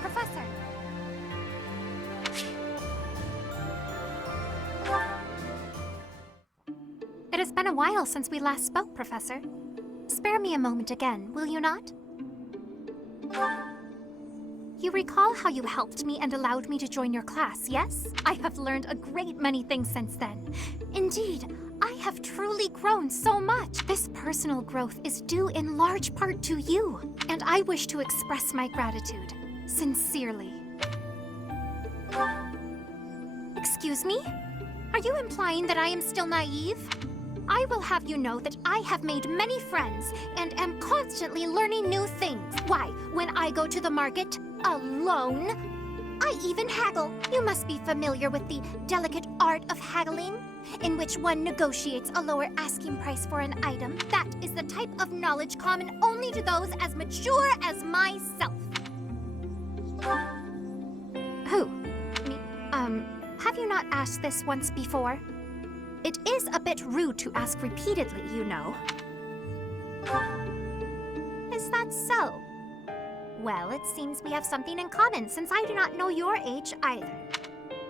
Professor. It has been a while since we last spoke, Professor. Spare me a moment again, will you not? You recall how you helped me and allowed me to join your class, yes? I have learned a great many things since then. Indeed, I have truly grown so much. This personal growth is due in large part to you, and I wish to express my gratitude, sincerely. Excuse me? Are you implying that I am still naive? I will have you know that I have made many friends and am constantly learning new things. Why, when I go to the market, alone, I even haggle. You must be familiar with the delicate art of haggling, in which one negotiates a lower asking price for an item. That is the type of knowledge common only to those as mature as myself. Who? Me? Have you not asked this once before? It is a bit rude to ask repeatedly, you know. Is that so? Well, it seems we have something in common, since I do not know your age either.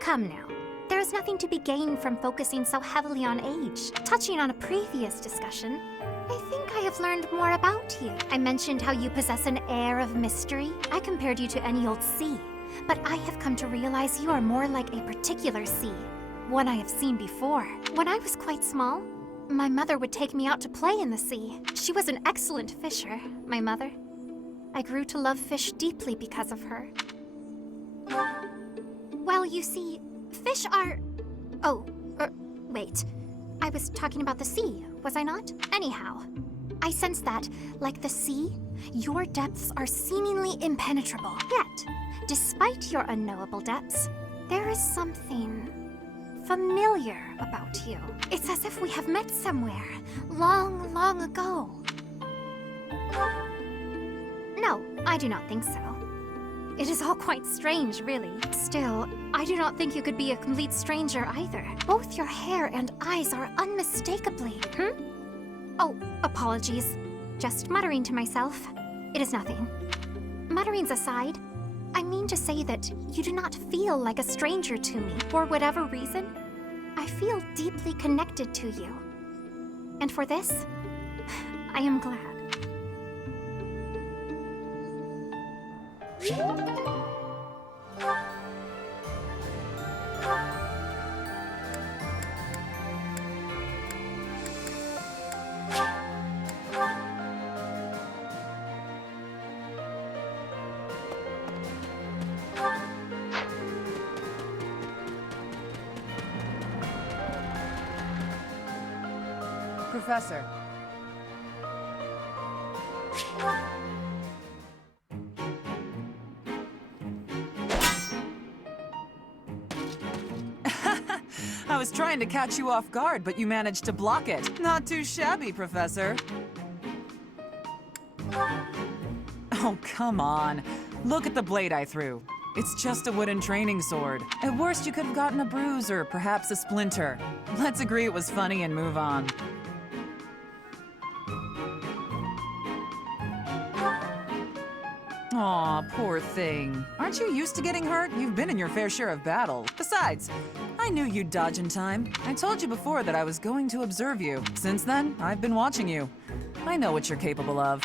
Come now. There is nothing to be gained from focusing so heavily on age. Touching on a previous discussion, I think I have learned more about you. I mentioned how you possess an air of mystery. I compared you to any old sea, but I have come to realize you are more like a particular sea. One I have seen before. When I was quite small, my mother would take me out to play in the sea. She was an excellent fisher, my mother. I grew to love fish deeply because of her. Well, you see, fish are... Oh, wait. I was talking about the sea, was I not? Anyhow, I sense that, like the sea, your depths are seemingly impenetrable. Yet, despite your unknowable depths, there is something familiar about you. It's as if we have met somewhere, long, long ago. No, I do not think so. It is all quite strange, really. Still, I do not think you could be a complete stranger either. Both your hair and eyes are unmistakably... Oh, apologies. Just muttering to myself. It is nothing. Mutterings aside, I mean to say that you do not feel like a stranger to me. For whatever reason, I feel deeply connected to you. And for this, I am glad. Professor. I was trying to catch you off guard, but you managed to block it. Not too shabby, Professor. Oh, come on. Look at the blade I threw. It's just a wooden training sword. At worst, you could have gotten a bruise or perhaps a splinter. Let's agree it was funny and move on. Aw, poor thing. Aren't you used to getting hurt? You've been in your fair share of battle. Besides, I knew you'd dodge in time. I told you before that I was going to observe you. Since then, I've been watching you. I know what you're capable of.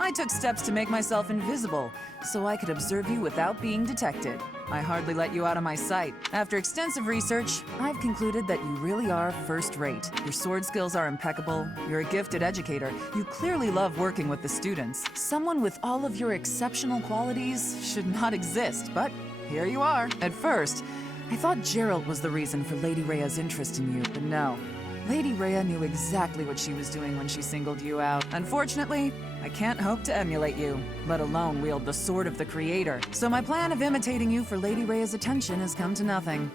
I took steps to make myself invisible, so I could observe you without being detected. I hardly let you out of my sight. After extensive research, I've concluded that you really are first-rate. Your sword skills are impeccable, you're a gifted educator, you clearly love working with the students. Someone with all of your exceptional qualities should not exist, but here you are. At first, I thought Gerald was the reason for Lady Rhea's interest in you, but no. Lady Rhea knew exactly what she was doing when she singled you out. Unfortunately, I can't hope to emulate you, let alone wield the sword of the Creator. So my plan of imitating you for Lady Rhea's attention has come to nothing.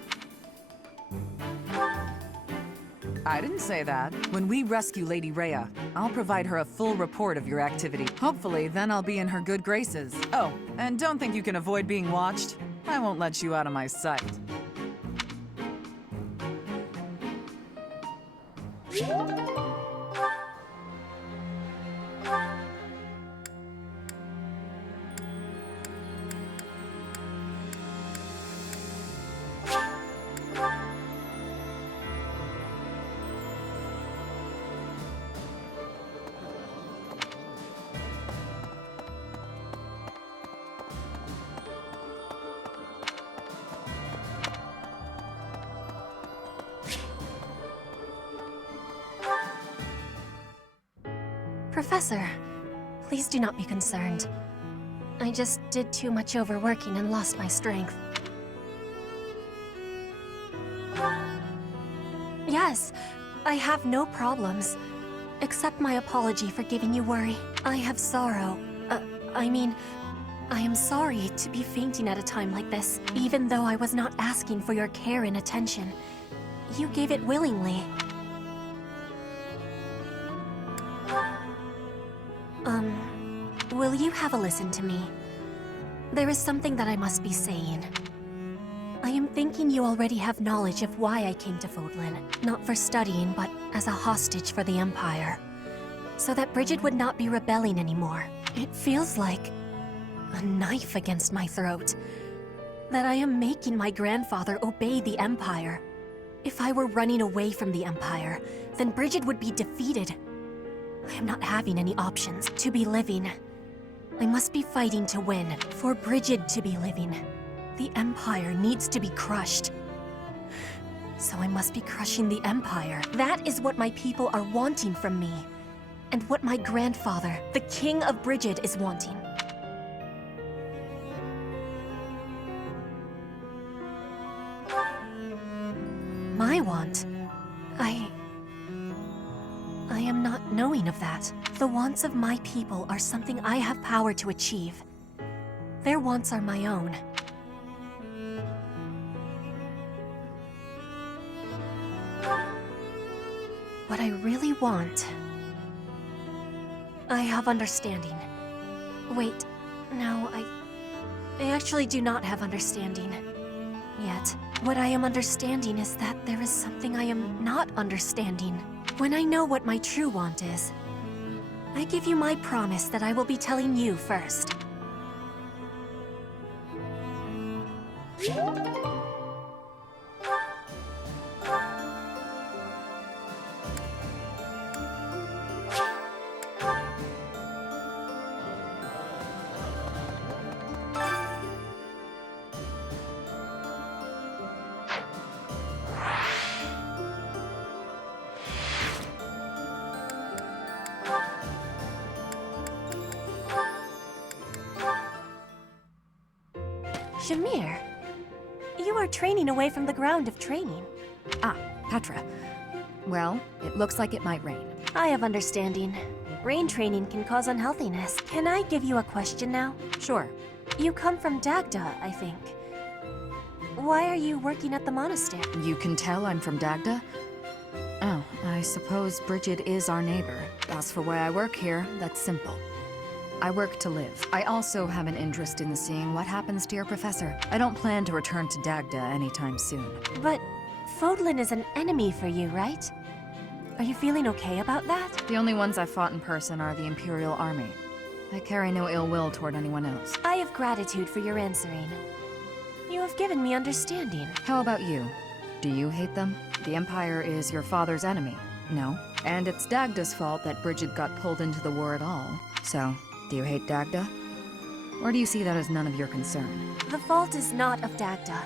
I didn't say that. When we rescue Lady Rhea, I'll provide her a full report of your activity. Hopefully, then I'll be in her good graces. Oh, and don't think you can avoid being watched. I won't let you out of my sight. Professor, please do not be concerned. I just did too much overworking and lost my strength. Yes, I have no problems. Accept my apology for giving you worry. I have sorrow. I am sorry to be fainting at a time like this, even though I was not asking for your care and attention. You gave it willingly. Will you have a listen to me? There is something that I must be saying. I am thinking you already have knowledge of why I came to Fodlan, not for studying, but as a hostage for the Empire. So that Bridget would not be rebelling anymore. It feels like a knife against my throat. That I am making my grandfather obey the Empire. If I were running away from the Empire, then Bridget would be defeated. I am not having any options to be living. I must be fighting to win, for Bridget to be living. The Empire needs to be crushed. So I must be crushing the Empire. That is what my people are wanting from me. And what my grandfather, the King of Bridget, is wanting. My want? I am not knowing of that. The wants of my people are something I have power to achieve. Their wants are my own. What I really want... I have understanding. Wait, no, I actually do not have understanding. Yet, what I am understanding is that there is something I am not understanding. When I know what my true want is, I give you my promise that I will be telling you first. Shamir, you are training away from the ground of training. Ah, Petra. Well, it looks like it might rain. I have understanding. Rain training can cause unhealthiness. Can I give you a question now? Sure. You come from Dagda, I think. Why are you working at the monastery? You can tell I'm from Dagda? Oh, I suppose Bridget is our neighbor. As for why I work here, that's simple. I work to live. I also have an interest in seeing what happens to your professor. I don't plan to return to Dagda anytime soon. But Fodlan is an enemy for you, right? Are you feeling okay about that? The only ones I've fought in person are the Imperial Army. I carry no ill will toward anyone else. I have gratitude for your answering. You have given me understanding. How about you? Do you hate them? The Empire is your father's enemy, no? And it's Dagda's fault that Bridget got pulled into the war at all. So, do you hate Dagda? Or do you see that as none of your concern? The fault is not of Dagda.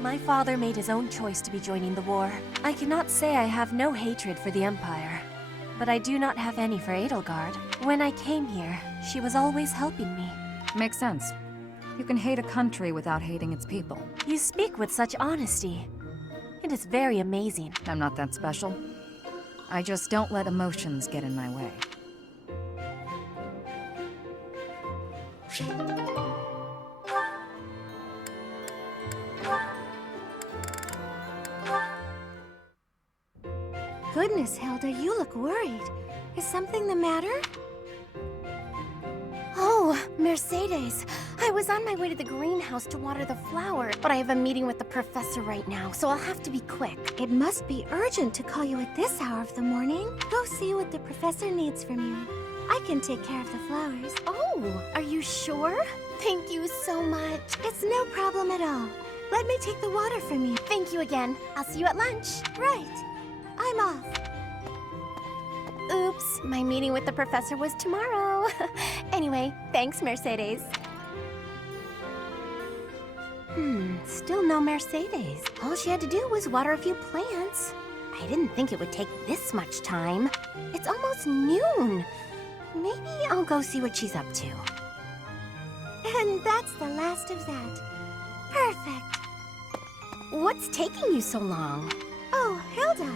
My father made his own choice to be joining the war. I cannot say I have no hatred for the Empire, but I do not have any for Edelgard. When I came here, she was always helping me. Makes sense. You can hate a country without hating its people. You speak with such honesty. It is very amazing. I'm not that special. I just don't let emotions get in my way. Goodness, Hilda, you look worried. Is something the matter? Oh, Mercedes. I was on my way to the greenhouse to water the flower, but I have a meeting with the professor right now, so I'll have to be quick. It must be urgent to call you at this hour of the morning. Go see what the professor needs from you. I can take care of the flowers. Oh, are you sure? Thank you so much. It's no problem at all. Let me take the water from you. Thank you again. I'll see you at lunch. Right. I'm off. Oops, my meeting with the professor was tomorrow. Anyway, thanks, Mercedes. Still no Mercedes. All she had to do was water a few plants. I didn't think it would take this much time. It's almost noon. Maybe I'll go see what she's up to. And that's the last of that. Perfect. What's taking you so long? Oh, Hilda.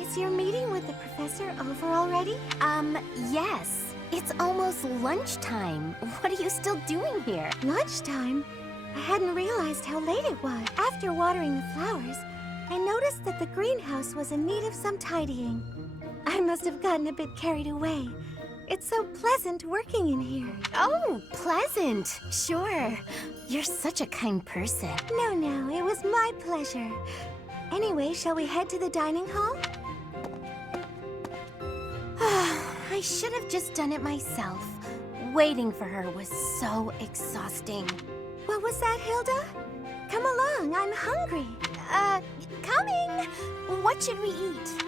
Is your meeting with the professor over already? Yes. It's almost lunchtime. What are you still doing here? Lunchtime? I hadn't realized how late it was. After watering the flowers, I noticed that the greenhouse was in need of some tidying. I must have gotten a bit carried away. It's so pleasant working in here. Oh, pleasant. Sure. You're such a kind person. No, it was my pleasure. Anyway, shall we head to the dining hall? I should have just done it myself. Waiting for her was so exhausting. What was that, Hilda? Come along, I'm hungry. Coming! What should we eat?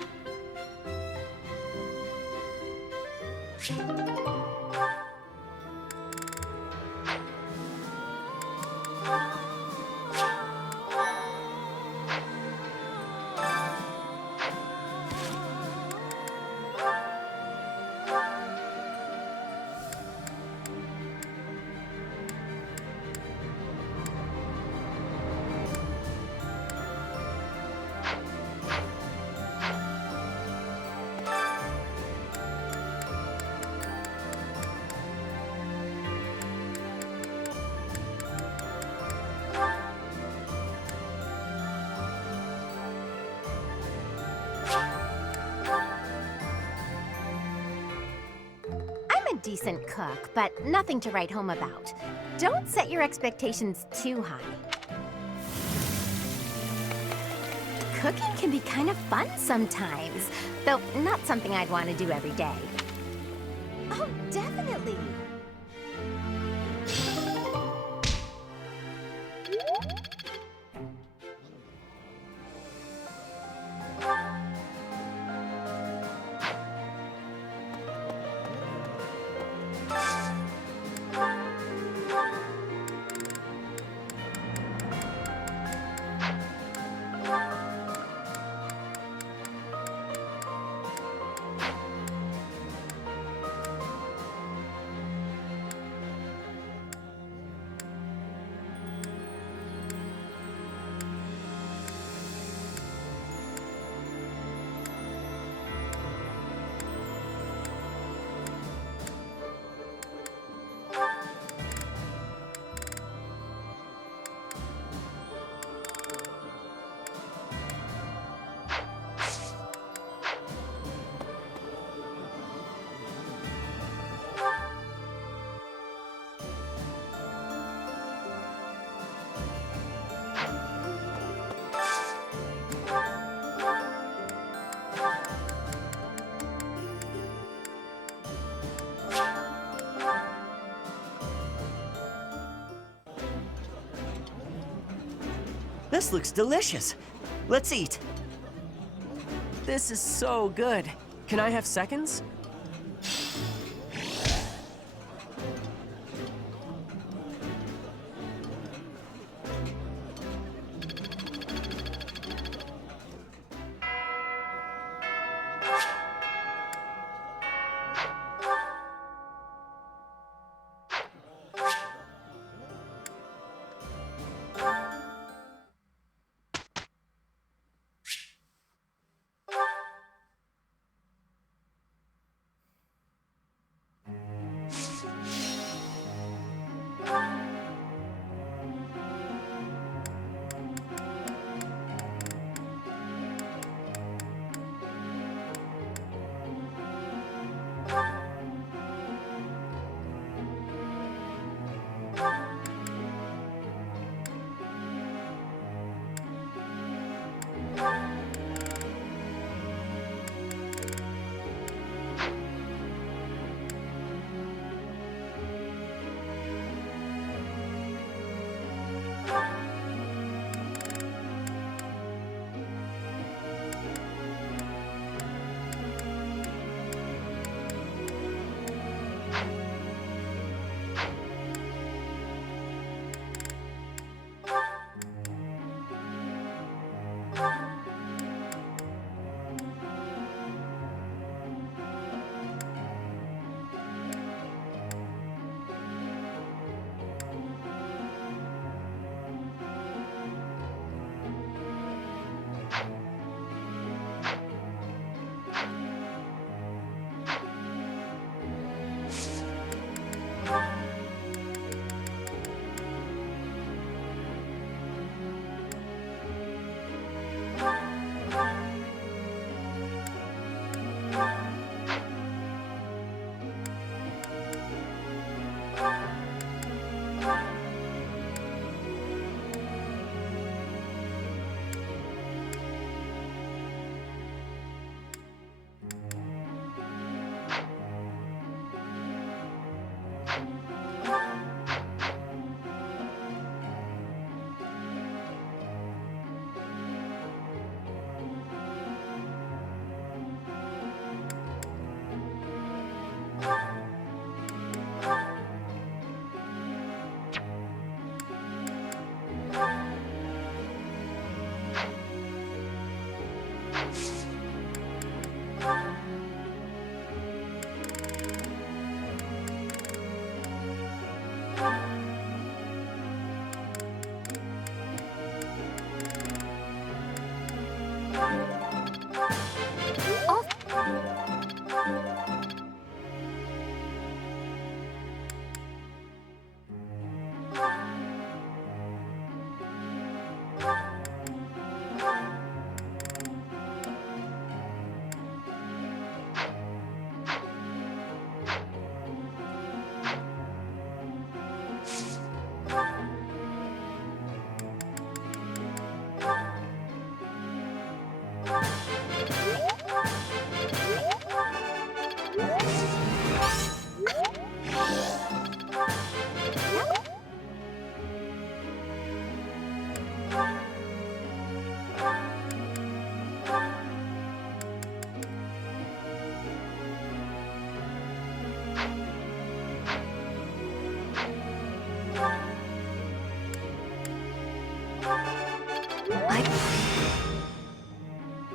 Decent cook, but nothing to write home about. Don't set your expectations too high. Cooking can be kind of fun sometimes, though not something I'd want to do every day. Oh, definitely. This looks delicious. Let's eat. This is so good. Can I have seconds?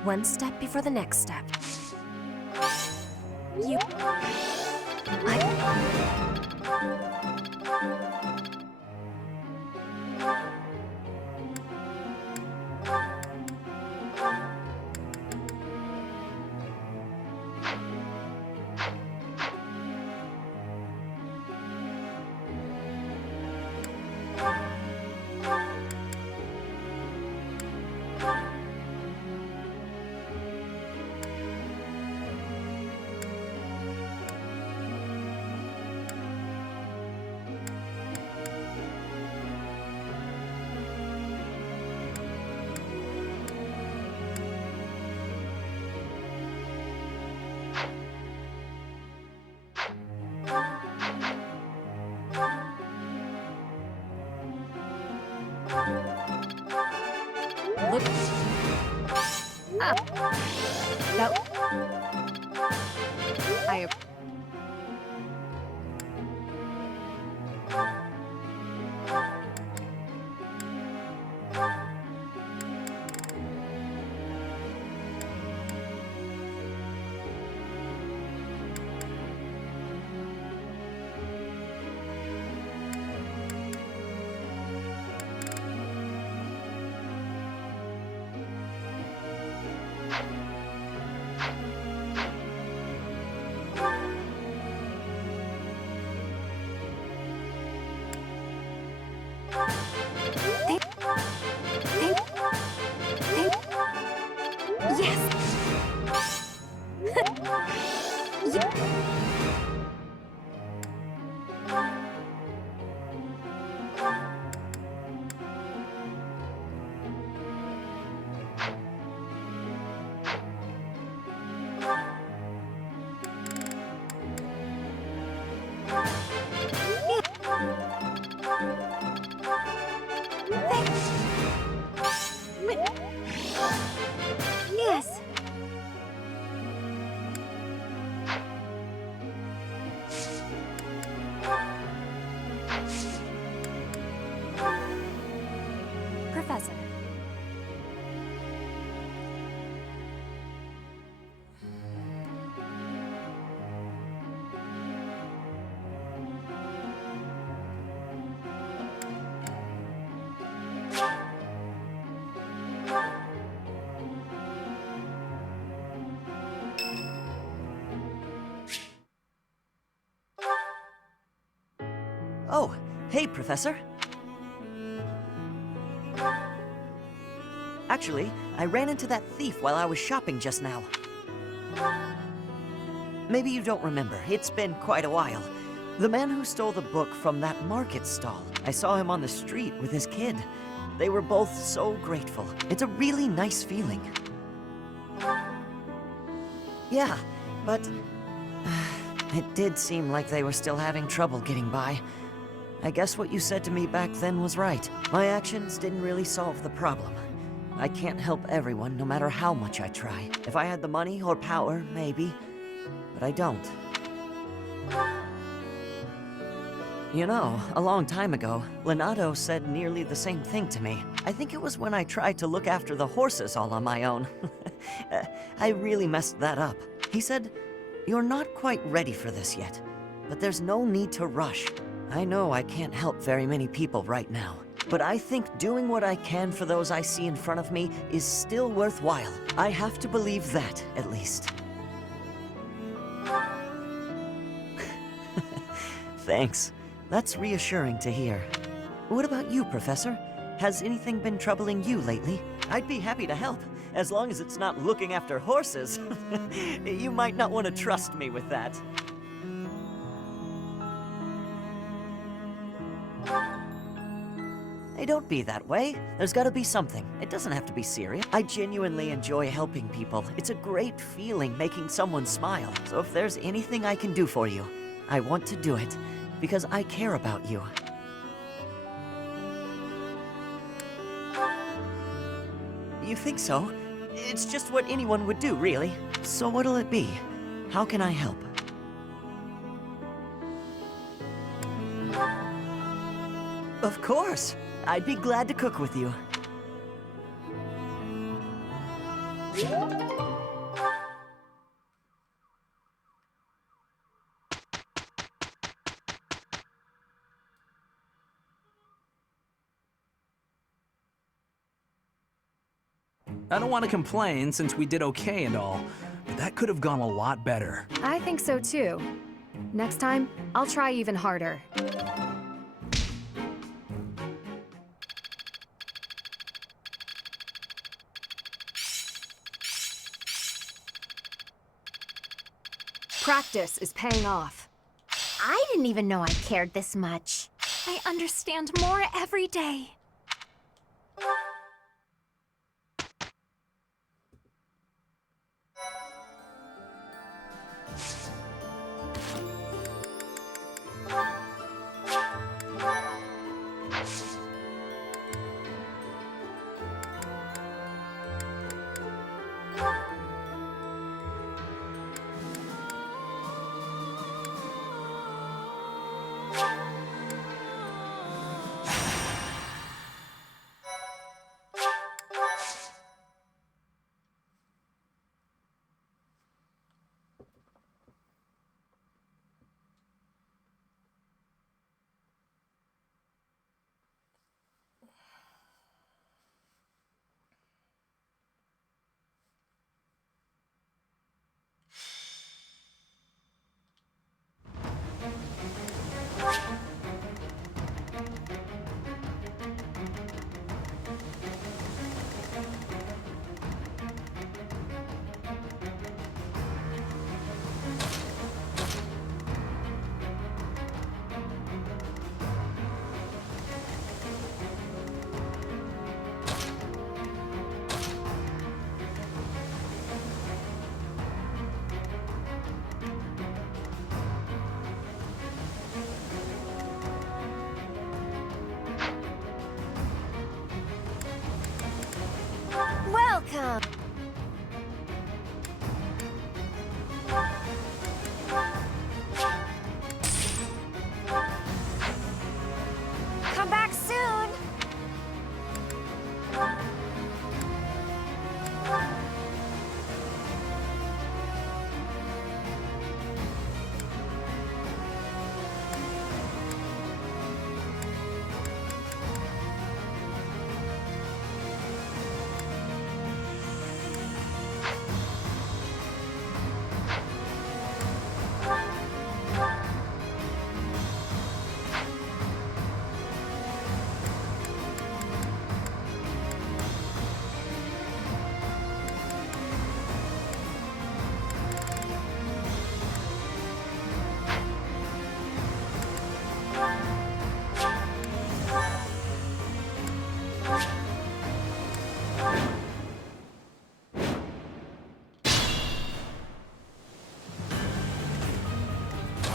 One step before the next step. You... No. I... Yes. Professor. Oh, hey, Professor. Actually, I ran into that thief while I was shopping just now. Maybe you don't remember. It's been quite a while. The man who stole the book from that market stall. I saw him on the street with his kid. They were both so grateful. It's a really nice feeling. Yeah, but it did seem like they were still having trouble getting by. I guess what you said to me back then was right. My actions didn't really solve the problem. I can't help everyone, no matter how much I try. If I had the money or power, maybe. But I don't. You know, a long time ago, Leonardo said nearly the same thing to me. I think it was when I tried to look after the horses all on my own. I really messed that up. He said, "You're not quite ready for this yet, but there's no need to rush." I know I can't help very many people right now, but I think doing what I can for those I see in front of me is still worthwhile. I have to believe that, at least. Thanks. That's reassuring to hear. What about you, Professor? Has anything been troubling you lately? I'd be happy to help, as long as it's not looking after horses. You might not want to trust me with that. Hey, don't be that way. There's gotta be something. It doesn't have to be serious. I genuinely enjoy helping people. It's a great feeling making someone smile. So if there's anything I can do for you, I want to do it, because I care about you. You think so? It's just what anyone would do, really. So what'll it be? How can I help? Of course! I'd be glad to cook with you. I don't want to complain since we did okay and all, but that could have gone a lot better. I think so too. Next time, I'll try even harder. Practice is paying off. I didn't even know I cared this much. I understand more every day.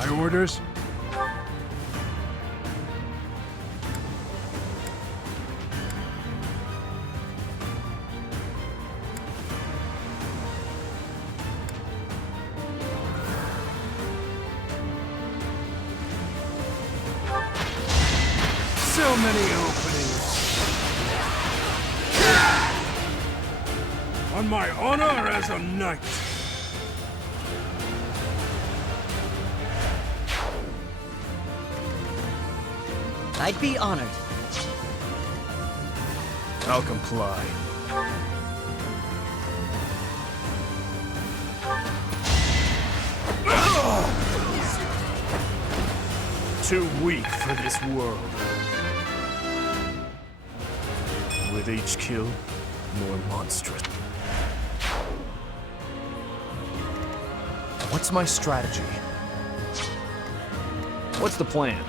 My orders? So many openings. On my honor as a knight. I'd be honored. I'll comply. Too weak for this world. With each kill, more monstrous. What's my strategy? What's the plan?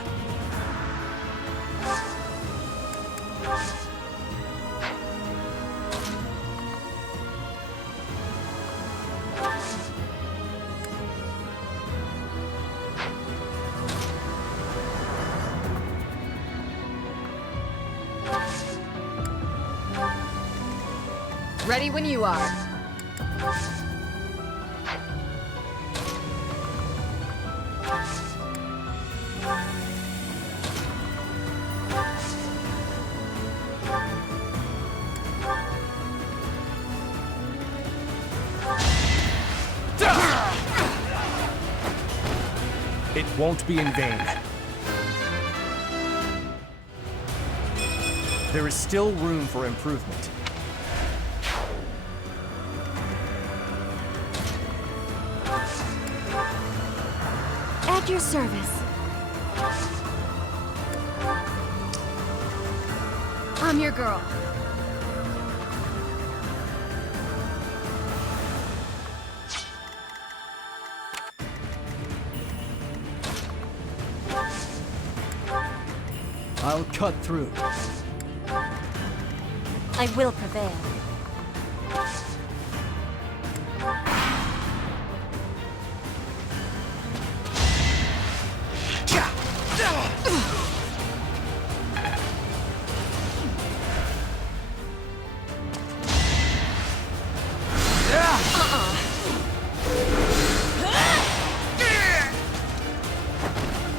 Ready when you are. It won't be in vain. There is still room for improvement. At your service. I'm your girl. I'll cut through. I will prevail.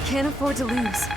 Can't afford to lose.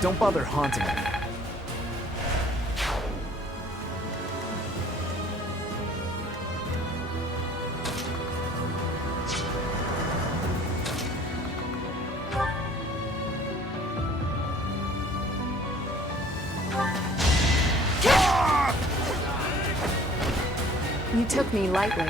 Don't bother haunting me. You took me lightly.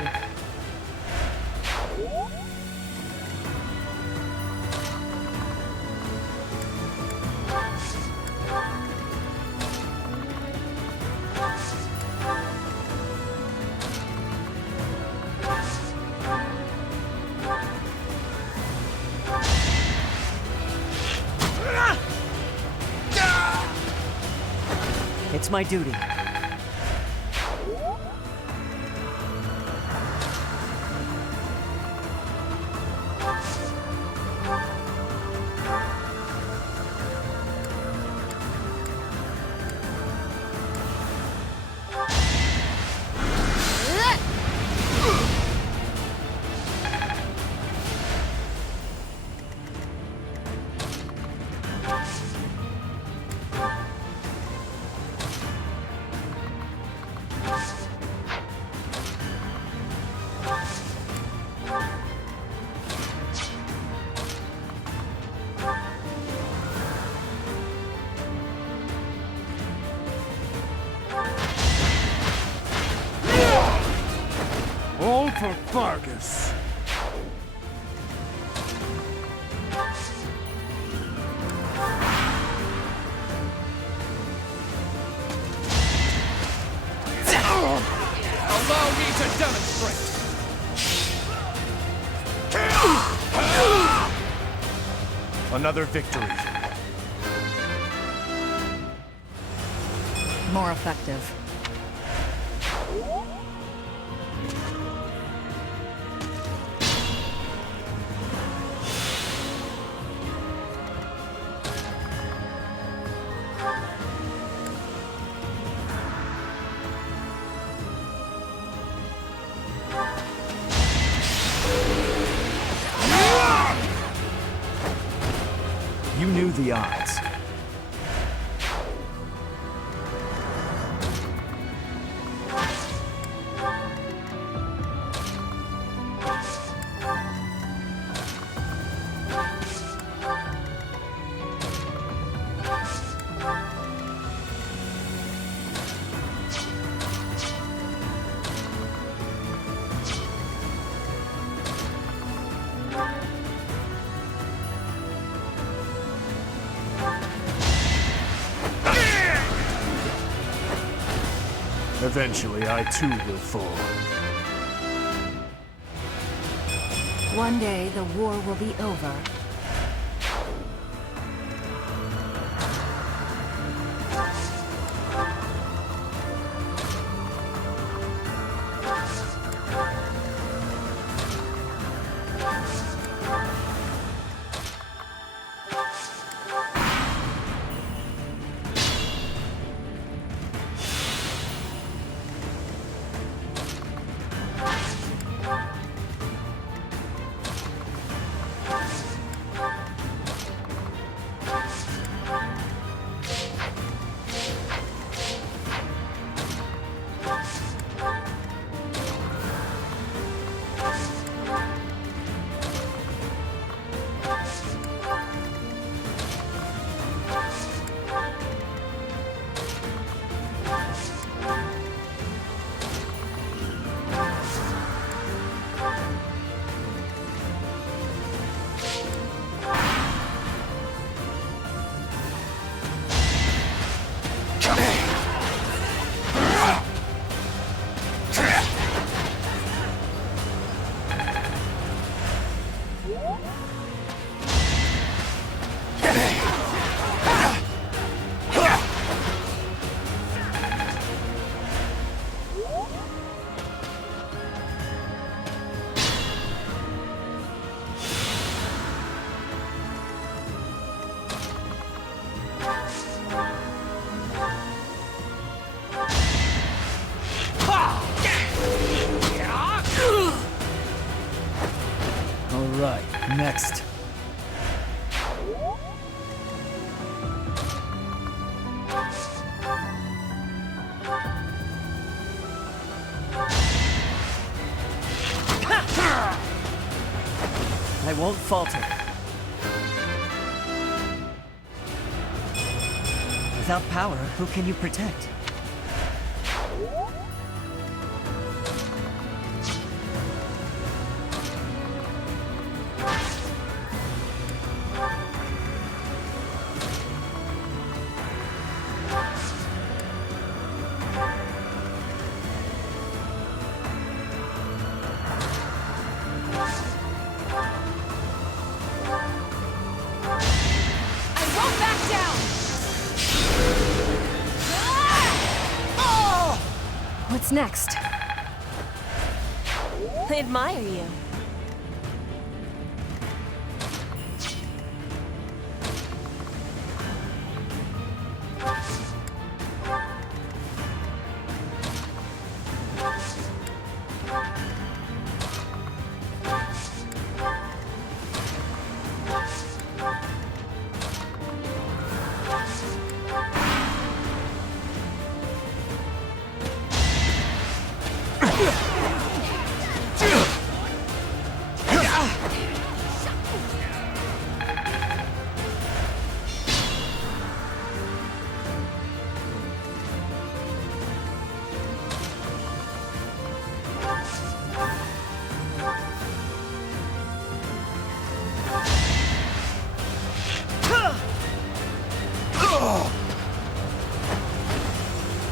It's my duty. for Vargas. Allow me to demonstrate. Another victory. More effective. You knew the odds. Eventually, I too will fall. One day, the war will be over. Next. I won't falter. Without power, who can you protect? What's next? I admire you.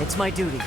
It's my duty.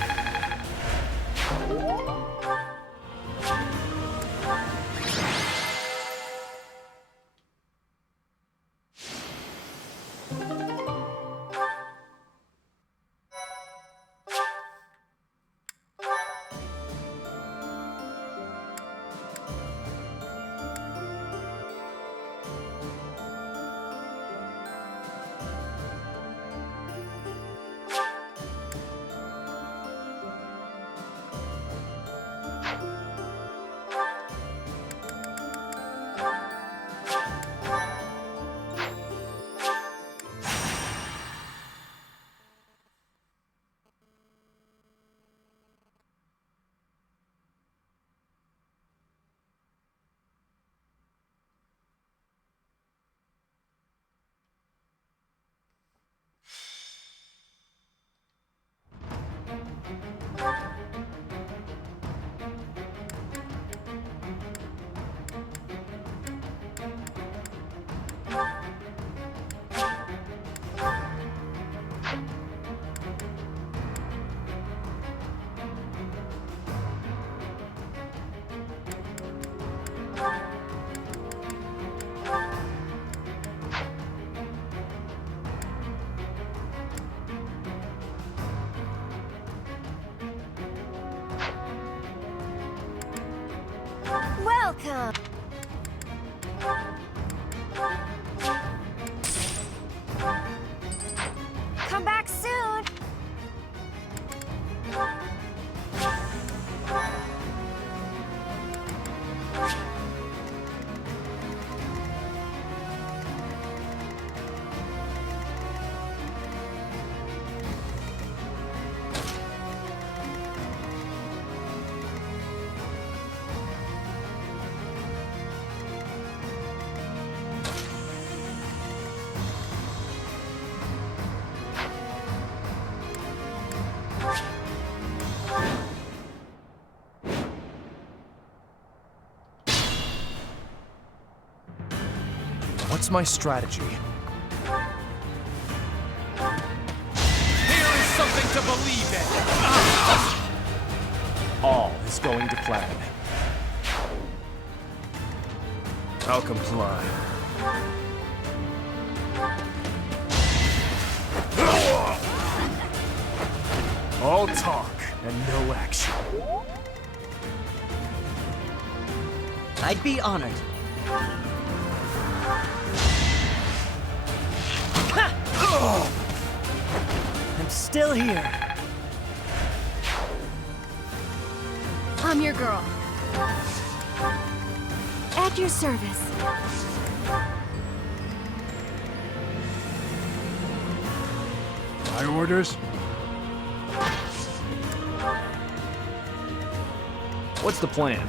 Welcome! Come back soon! What's my strategy? Here is something to believe in! All is going to plan. I'll comply. All talk and no action. I'd be honored. I'm still here. I'm your girl. At your service. My orders? What's the plan?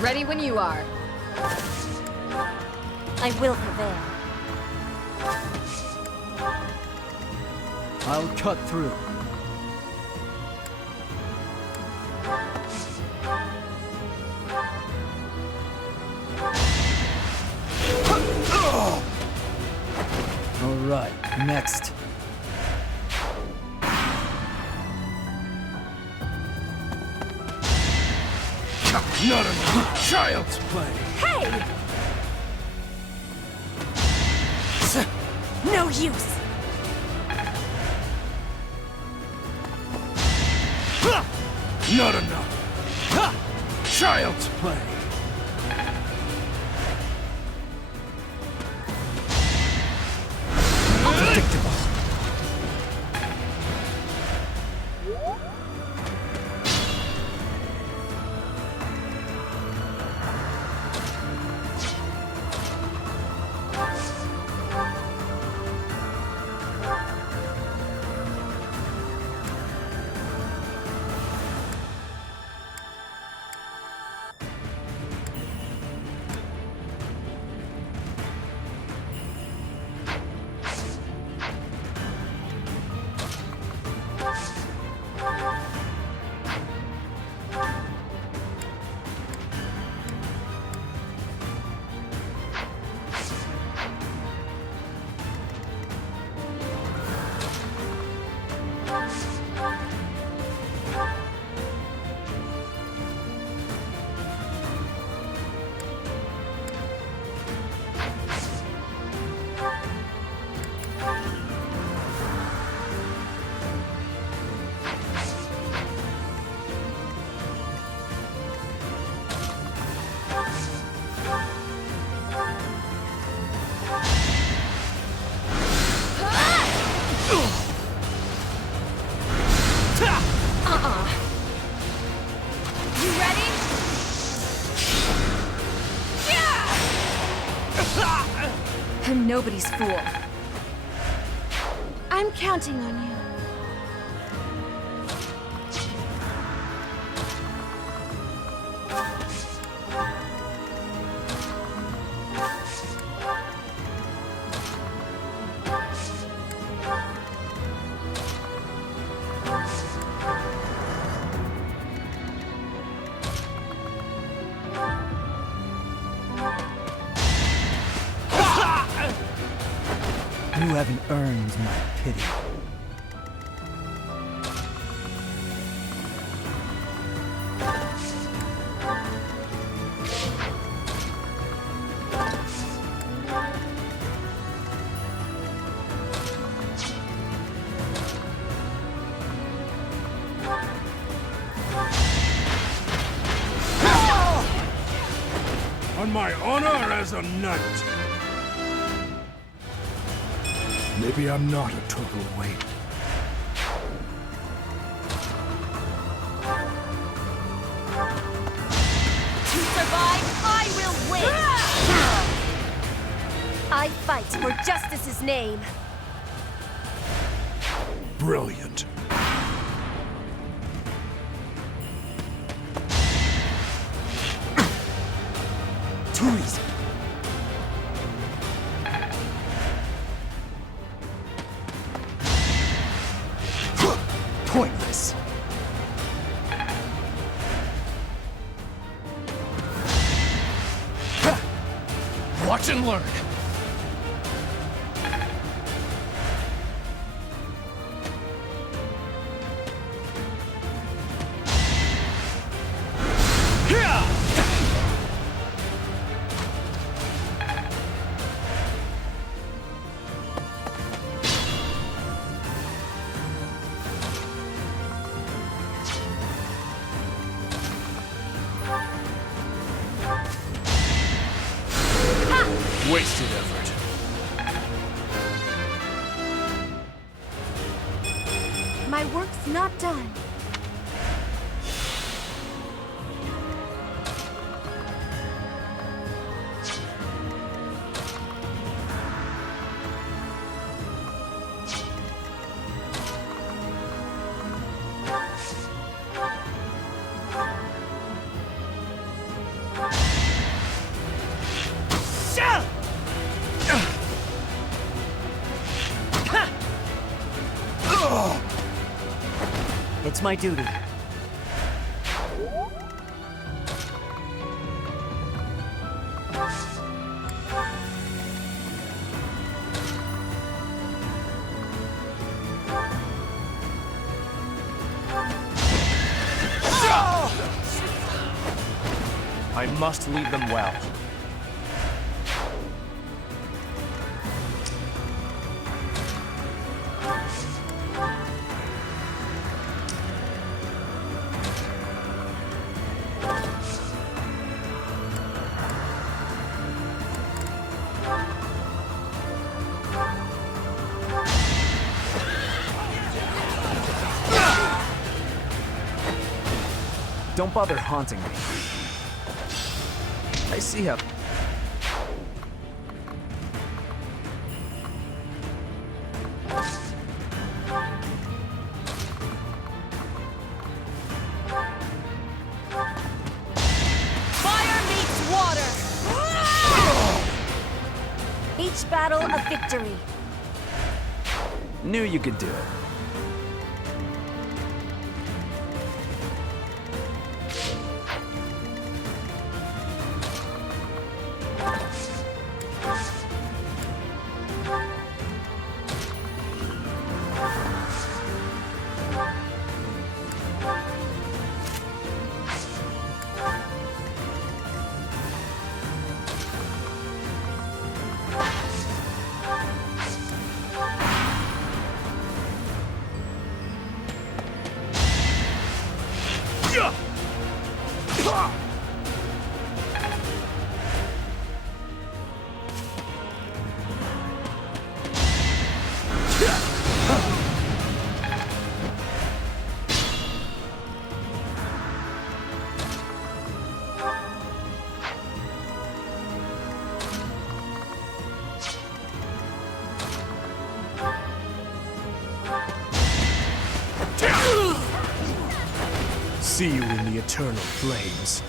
Ready when you are. I will prevail. I'll cut through. All right, next. Not a child's play. Hey! No use! Not enough. Child's play. Predictable. I'm nobody's fool. I'm counting on you. You haven't earned my pity. On my honor as a knight. Maybe I'm not a total weight. To survive, I will win! I fight for justice's name. Brilliant. Too easy. Pointless. Watch and learn. Wasted effort. My work's not done. It's my duty. I must lead them well. Don't bother haunting me. I see how... Fire meets water! Each battle a victory. Knew you could do it. See you in the eternal flames.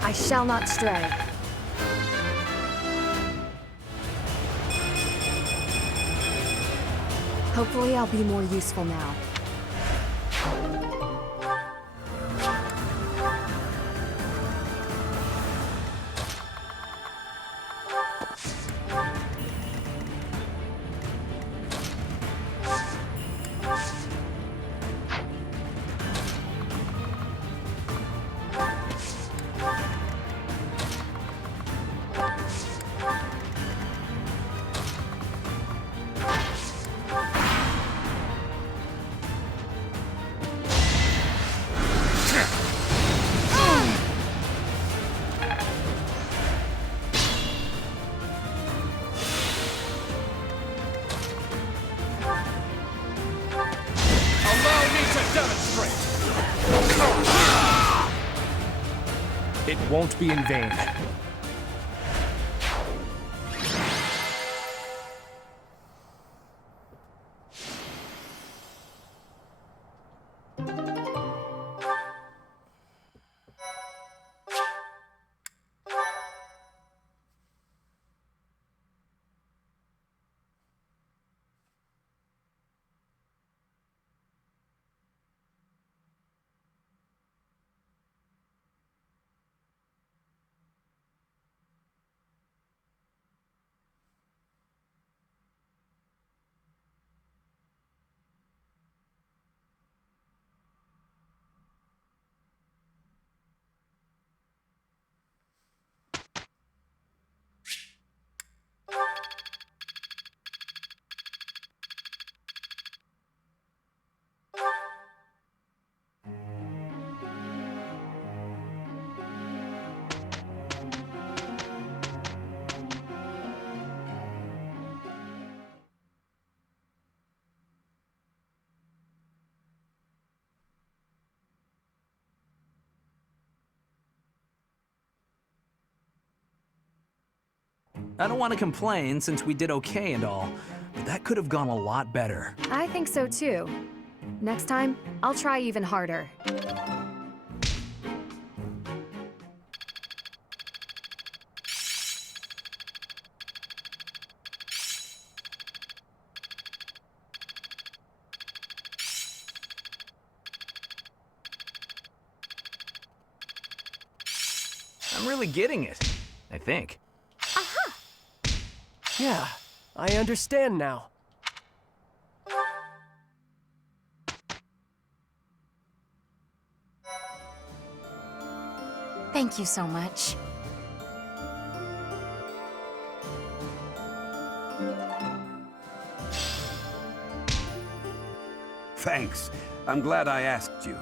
I shall not stray. Hopefully I'll be more useful now. Allow me to demonstrate! It won't be in vain. I don't want to complain since we did okay and all, but that could have gone a lot better. I think so too. Next time, I'll try even harder. I'm really getting it, I think. Yeah, I understand now. Thank you so much. Thanks. I'm glad I asked you.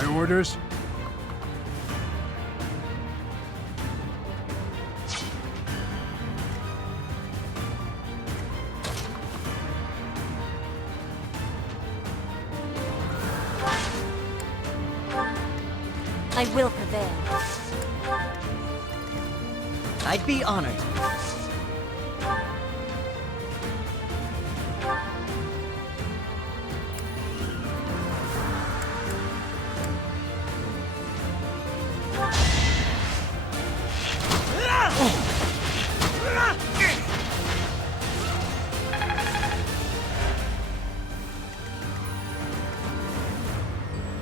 My orders? I will prevail. I'd be honored.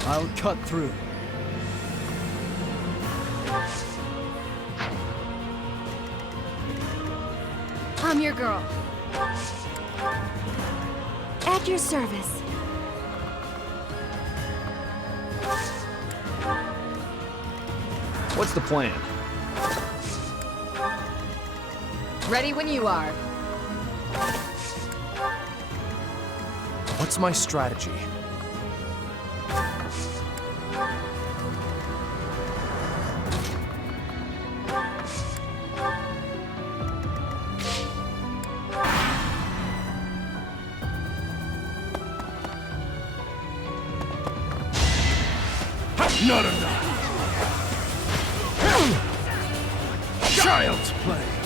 I'll cut through. I'm your girl. At your service. What's the plan? Ready when you are. What's my strategy? Not enough! Child's play!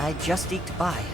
I just eked by.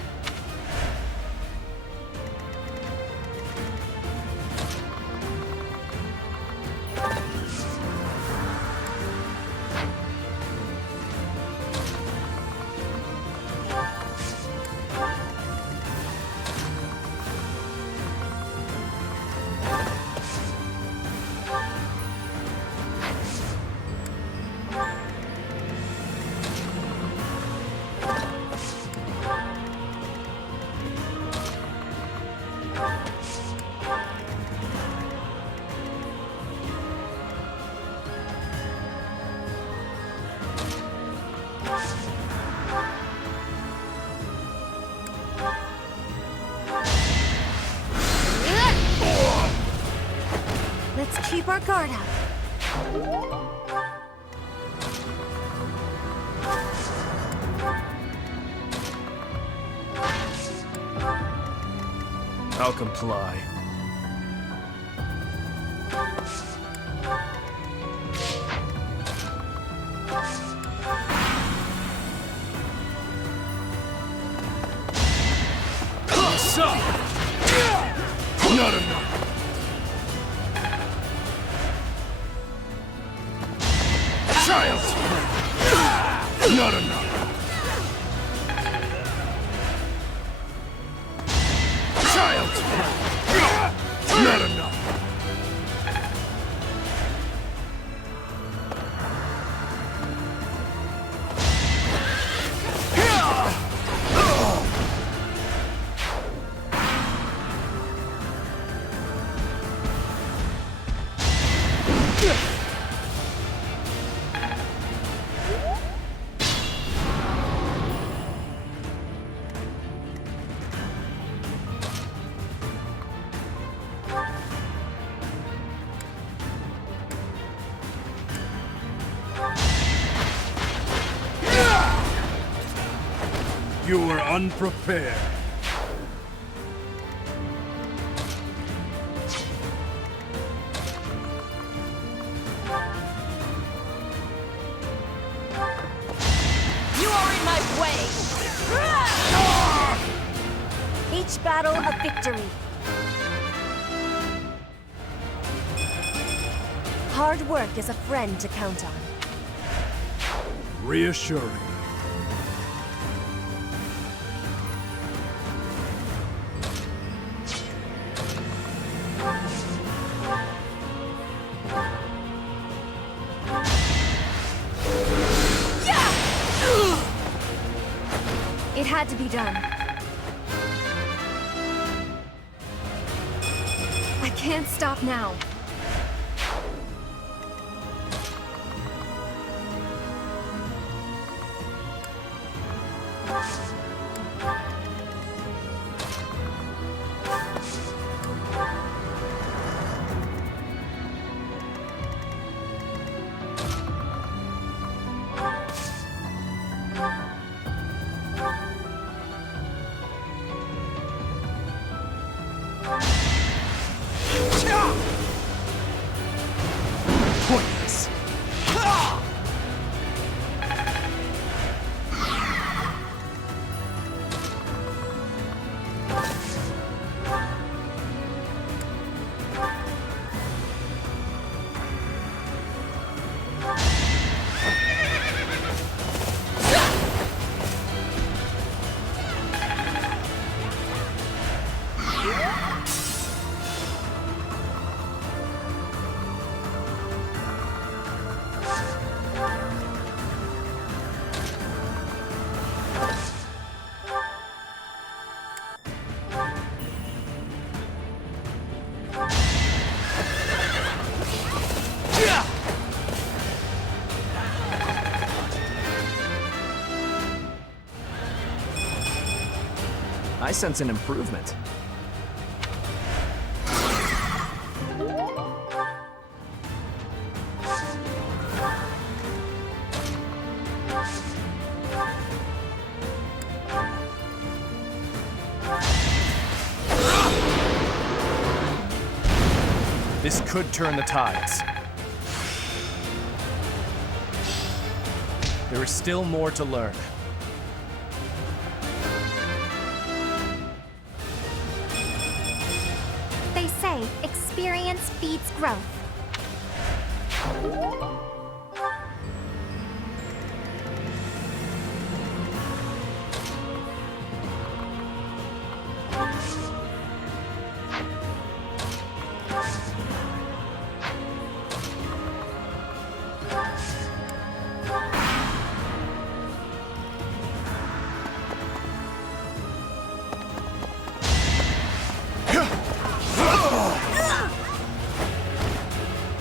Let's keep our guard up. I'll comply. Not enough. Child! Not enough. Child! Not enough. You were unprepared. You are in my way! Each battle a victory. Hard work is a friend to count on. Reassuring. It had to be done. I can't stop now. Pointless. I sense an improvement. This could turn the tides. There is still more to learn. experience feeds growth.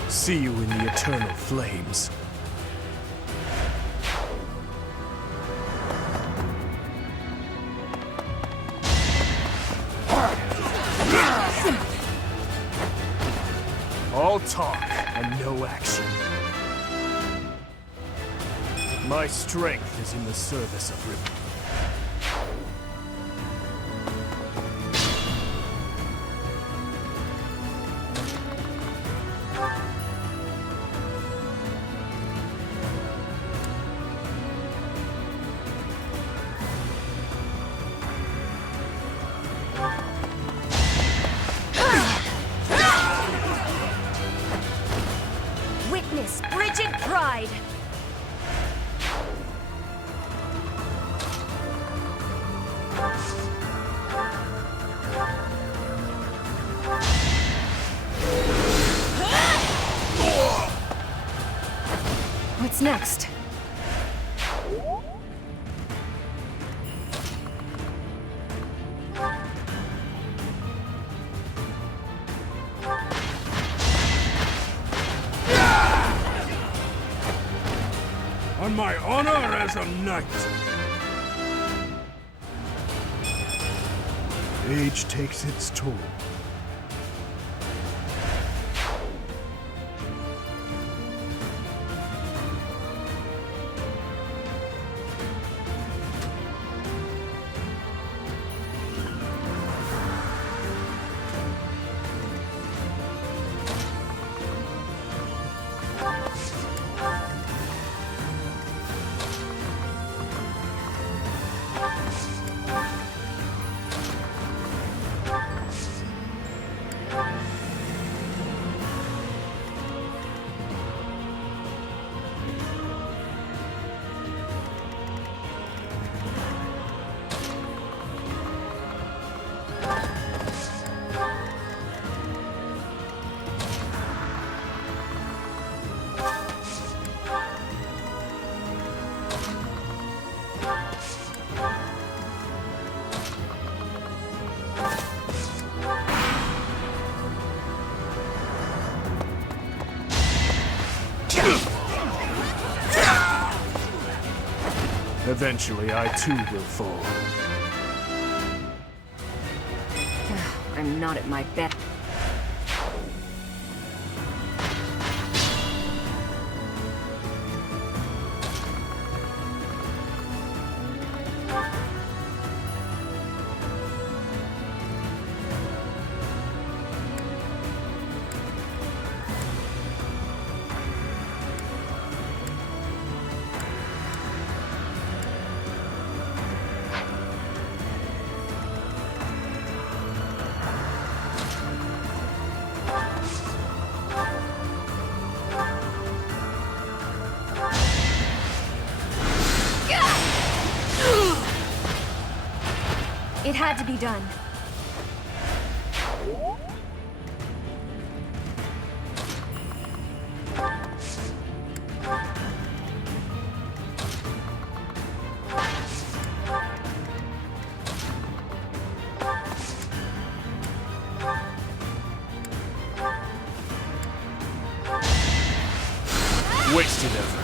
See you in the eternal flames. All talk and no action. My strength is in the service of rebellion. Witness frigid pride! What's next? On my honor as a knight! Age takes its toll. Eventually, I too will fall. I'm not at my best. It had to be done. Wasted effort.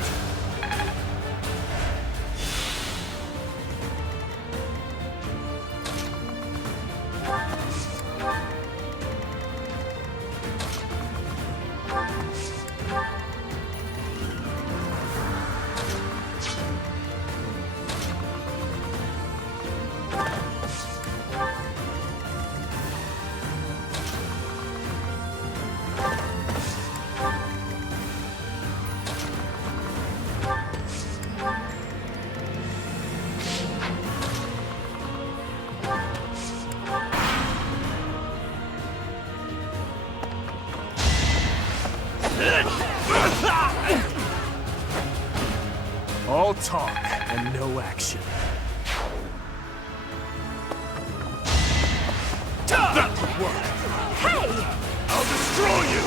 talk and no action. That would work. Hey! I'll destroy you!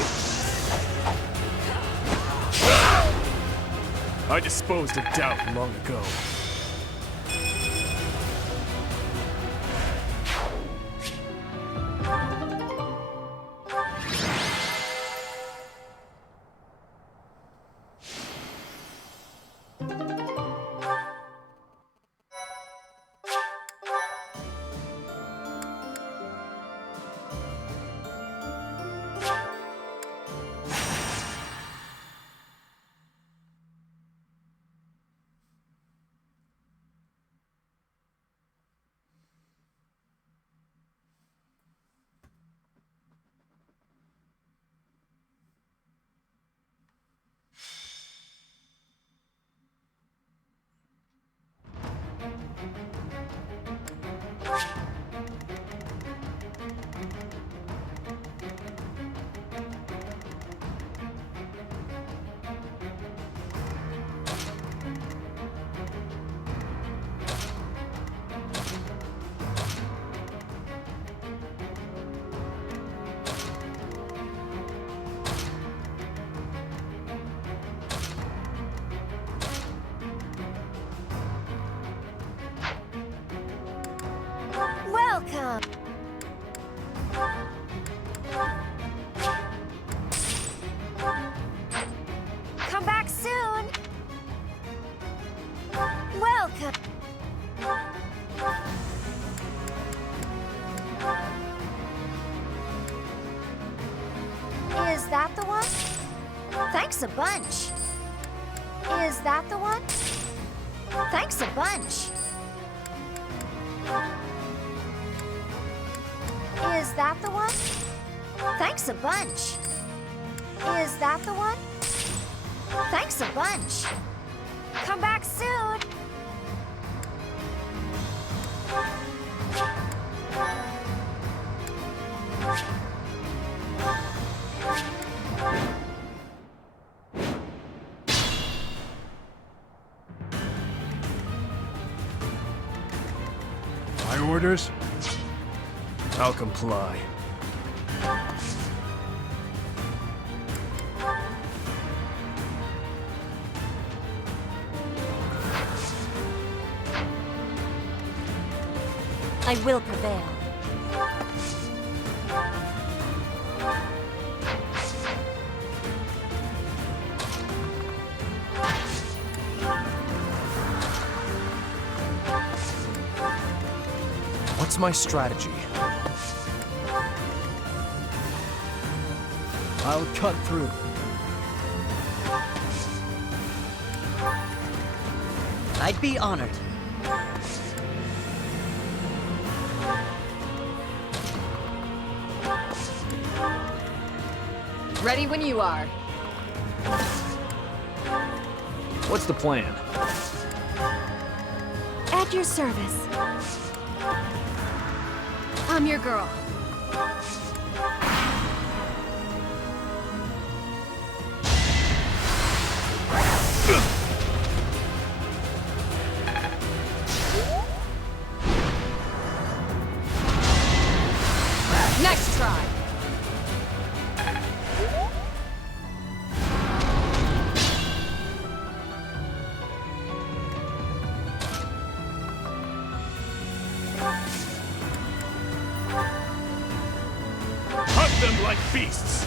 I disposed of doubt long ago. Welcome! Come back soon! Welcome! Is that the one? Thanks a bunch. Is that the one? Thanks a bunch. Is that the one? Thanks a bunch. Is that the one? Thanks a bunch. Come back soon. My orders? I'll comply. I will prevail. What's my strategy? I'll cut through. I'd be honored. Ready when you are. What's the plan? At your service. I'm your girl. Next try. Hunt them like beasts!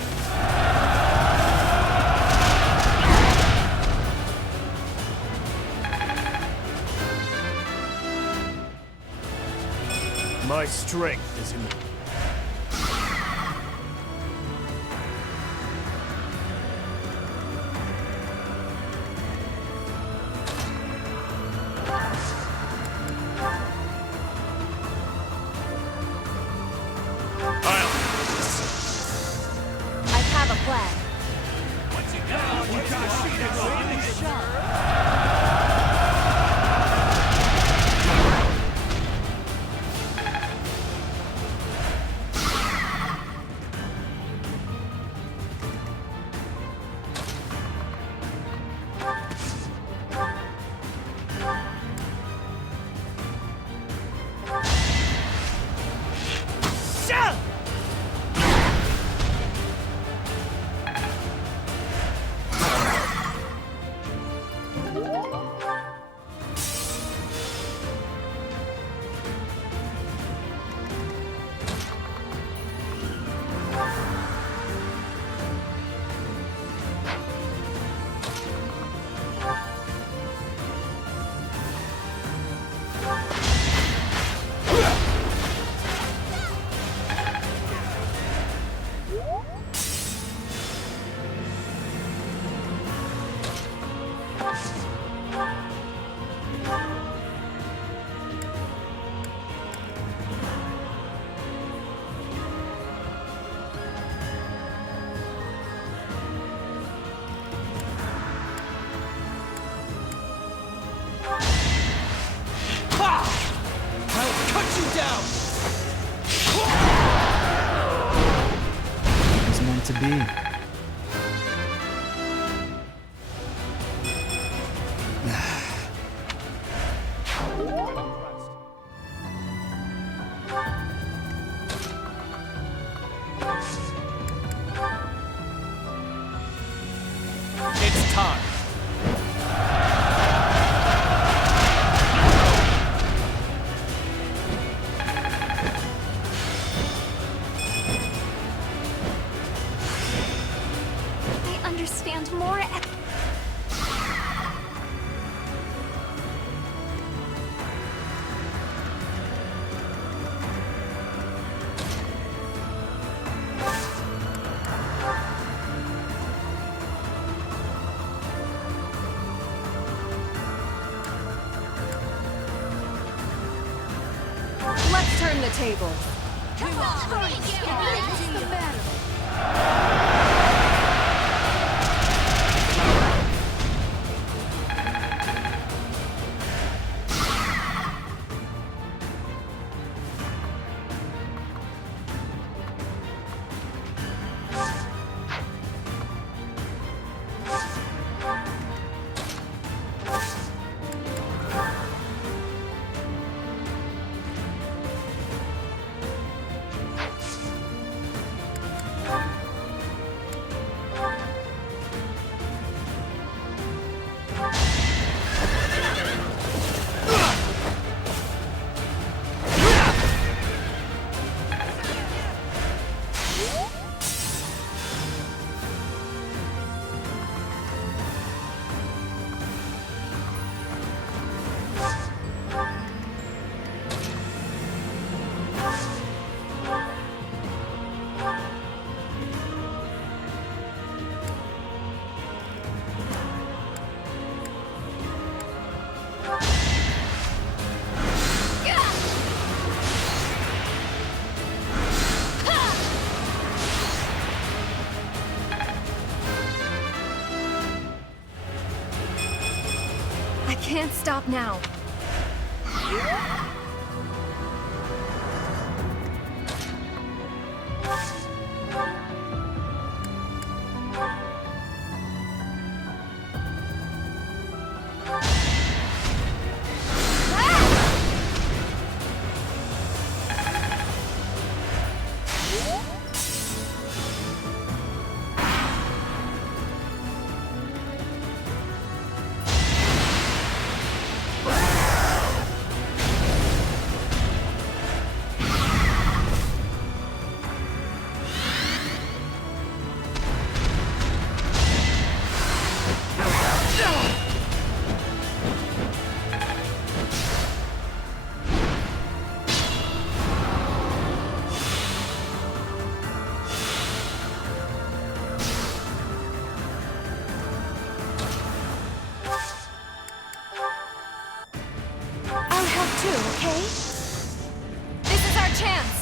My strength is in the... I have a plan. you down! It was meant to be. It's time. I understand more at... Let's turn the tables. Come on! It's the battle! I can't stop now. I'll help too, okay? This is our chance!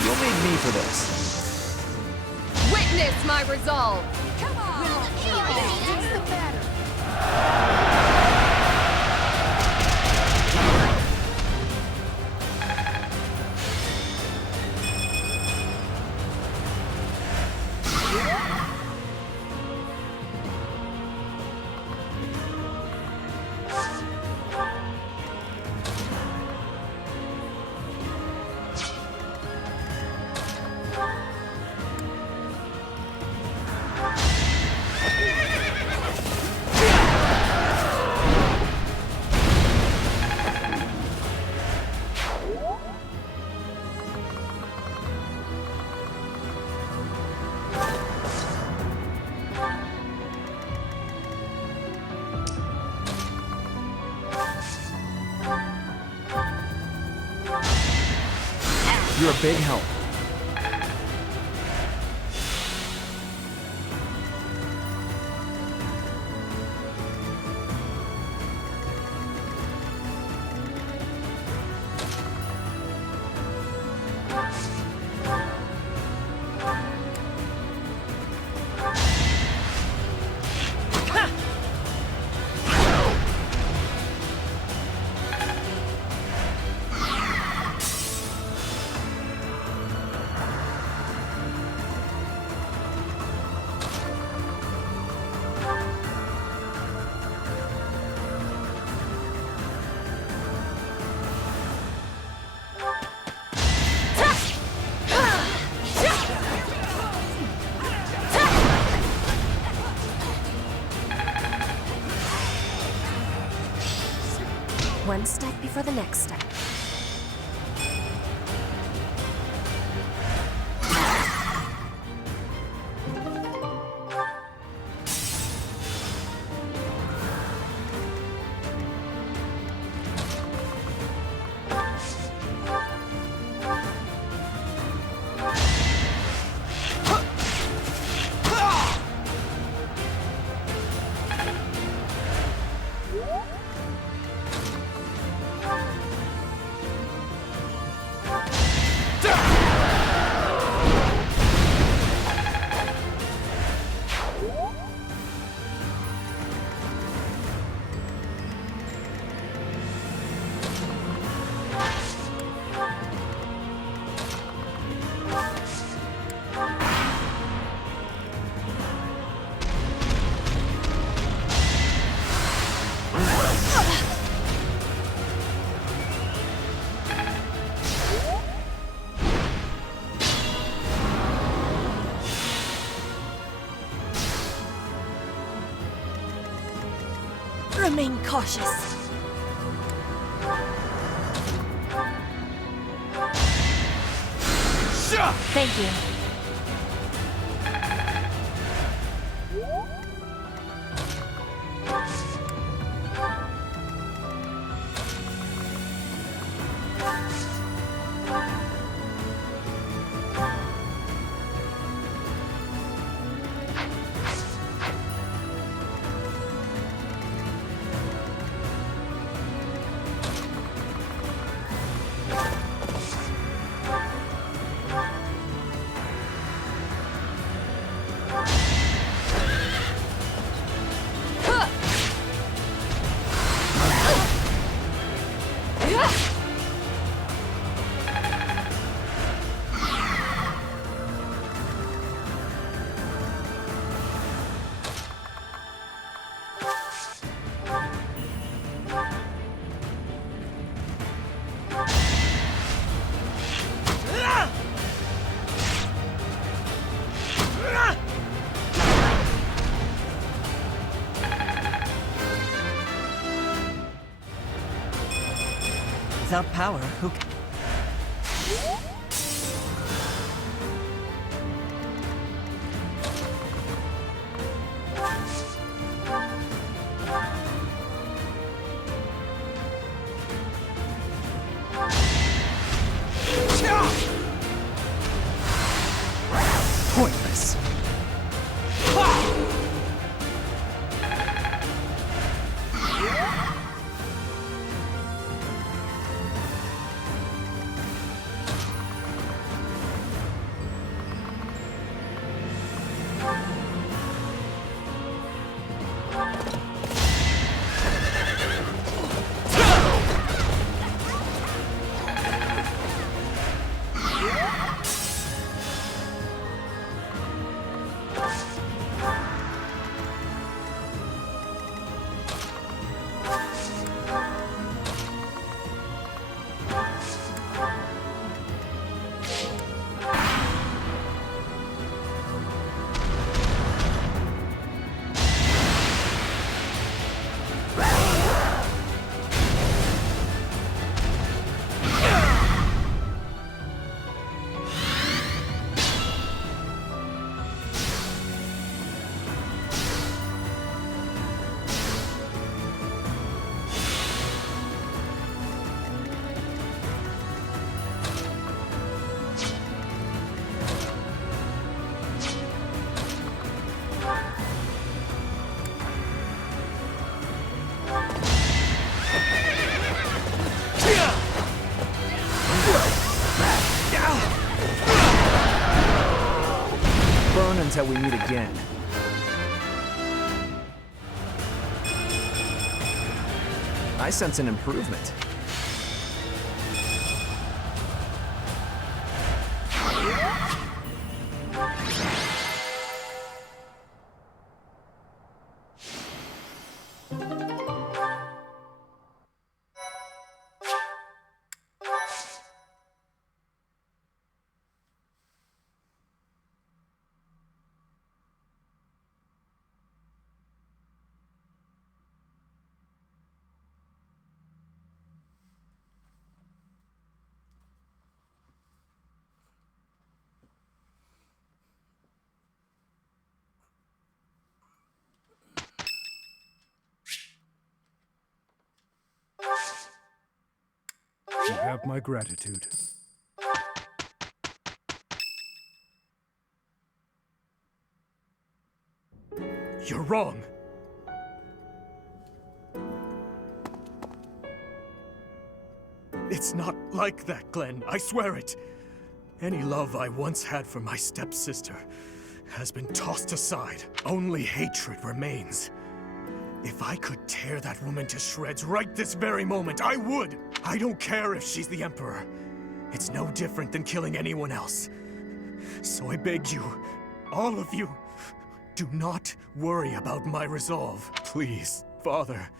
You'll need me for this. Witness my resolve! Come on! It's the battle! You're a big help. One step before the next step. Remain cautious. Thank you. Without power, who can... Pointless. until we meet again. I sense an improvement. You have my gratitude. You're wrong. It's not like that, Glenn. I swear it. Any love I once had for my stepsister has been tossed aside. Only hatred remains. If I could tear that woman to shreds right this very moment, I would! I don't care if she's the Emperor. It's no different than killing anyone else. So I beg you, all of you, do not worry about my resolve. Please, Father.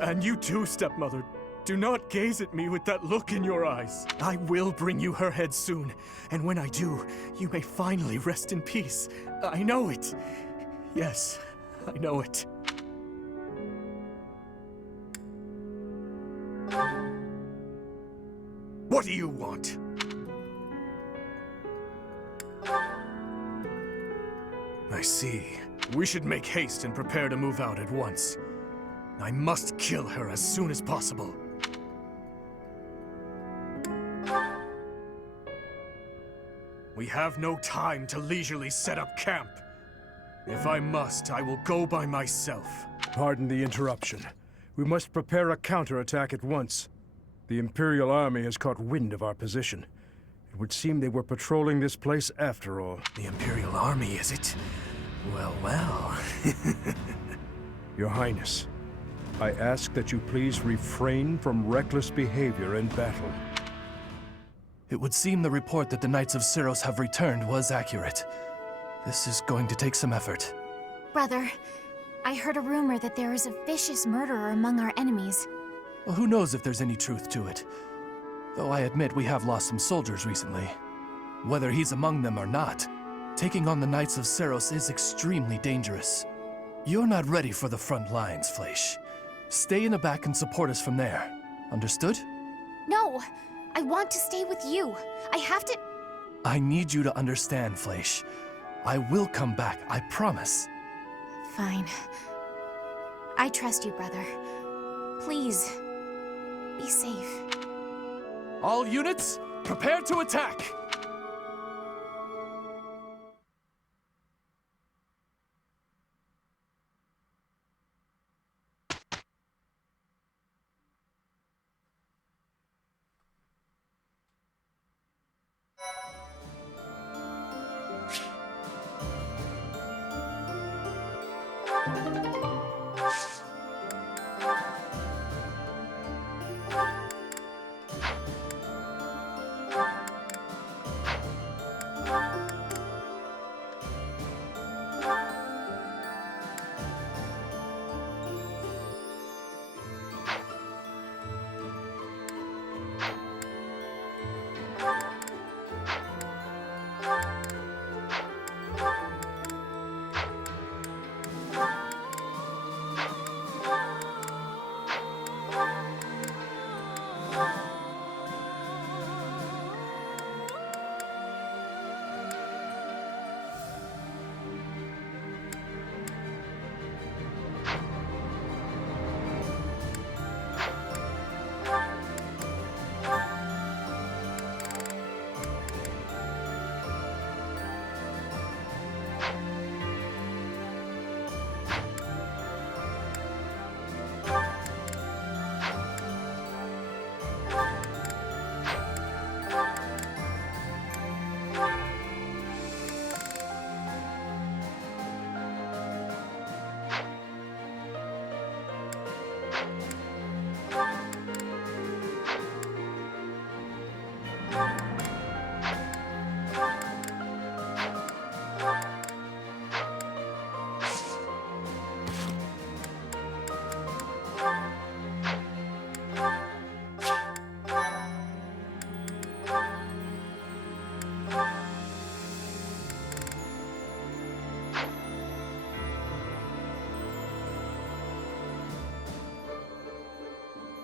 And you too, stepmother. Do not gaze at me with that look in your eyes. I will bring you her head soon, and when I do, you may finally rest in peace. I know it. Yes, I know it. What do you want? I see. We should make haste and prepare to move out at once. I must kill her as soon as possible. We have no time to leisurely set up camp. If I must, I will go by myself. Pardon the interruption. We must prepare a counterattack at once. The Imperial Army has caught wind of our position. It would seem they were patrolling this place after all. The Imperial Army, is it? Well, well. Your Highness, I ask that you please refrain from reckless behavior in battle. It would seem the report that the Knights of Syros have returned was accurate. This is going to take some effort. Brother, I heard a rumor that there is a vicious murderer among our enemies. Well, who knows if there's any truth to it? Though I admit we have lost some soldiers recently. Whether he's among them or not, taking on the Knights of Syros is extremely dangerous. You're not ready for the front lines, Fleish. Stay in the back and support us from there. Understood? No! I want to stay with you. I have to... I need you to understand, Fleish. I will come back, I promise. Fine. I trust you, brother. Please, be safe. All units, prepare to attack!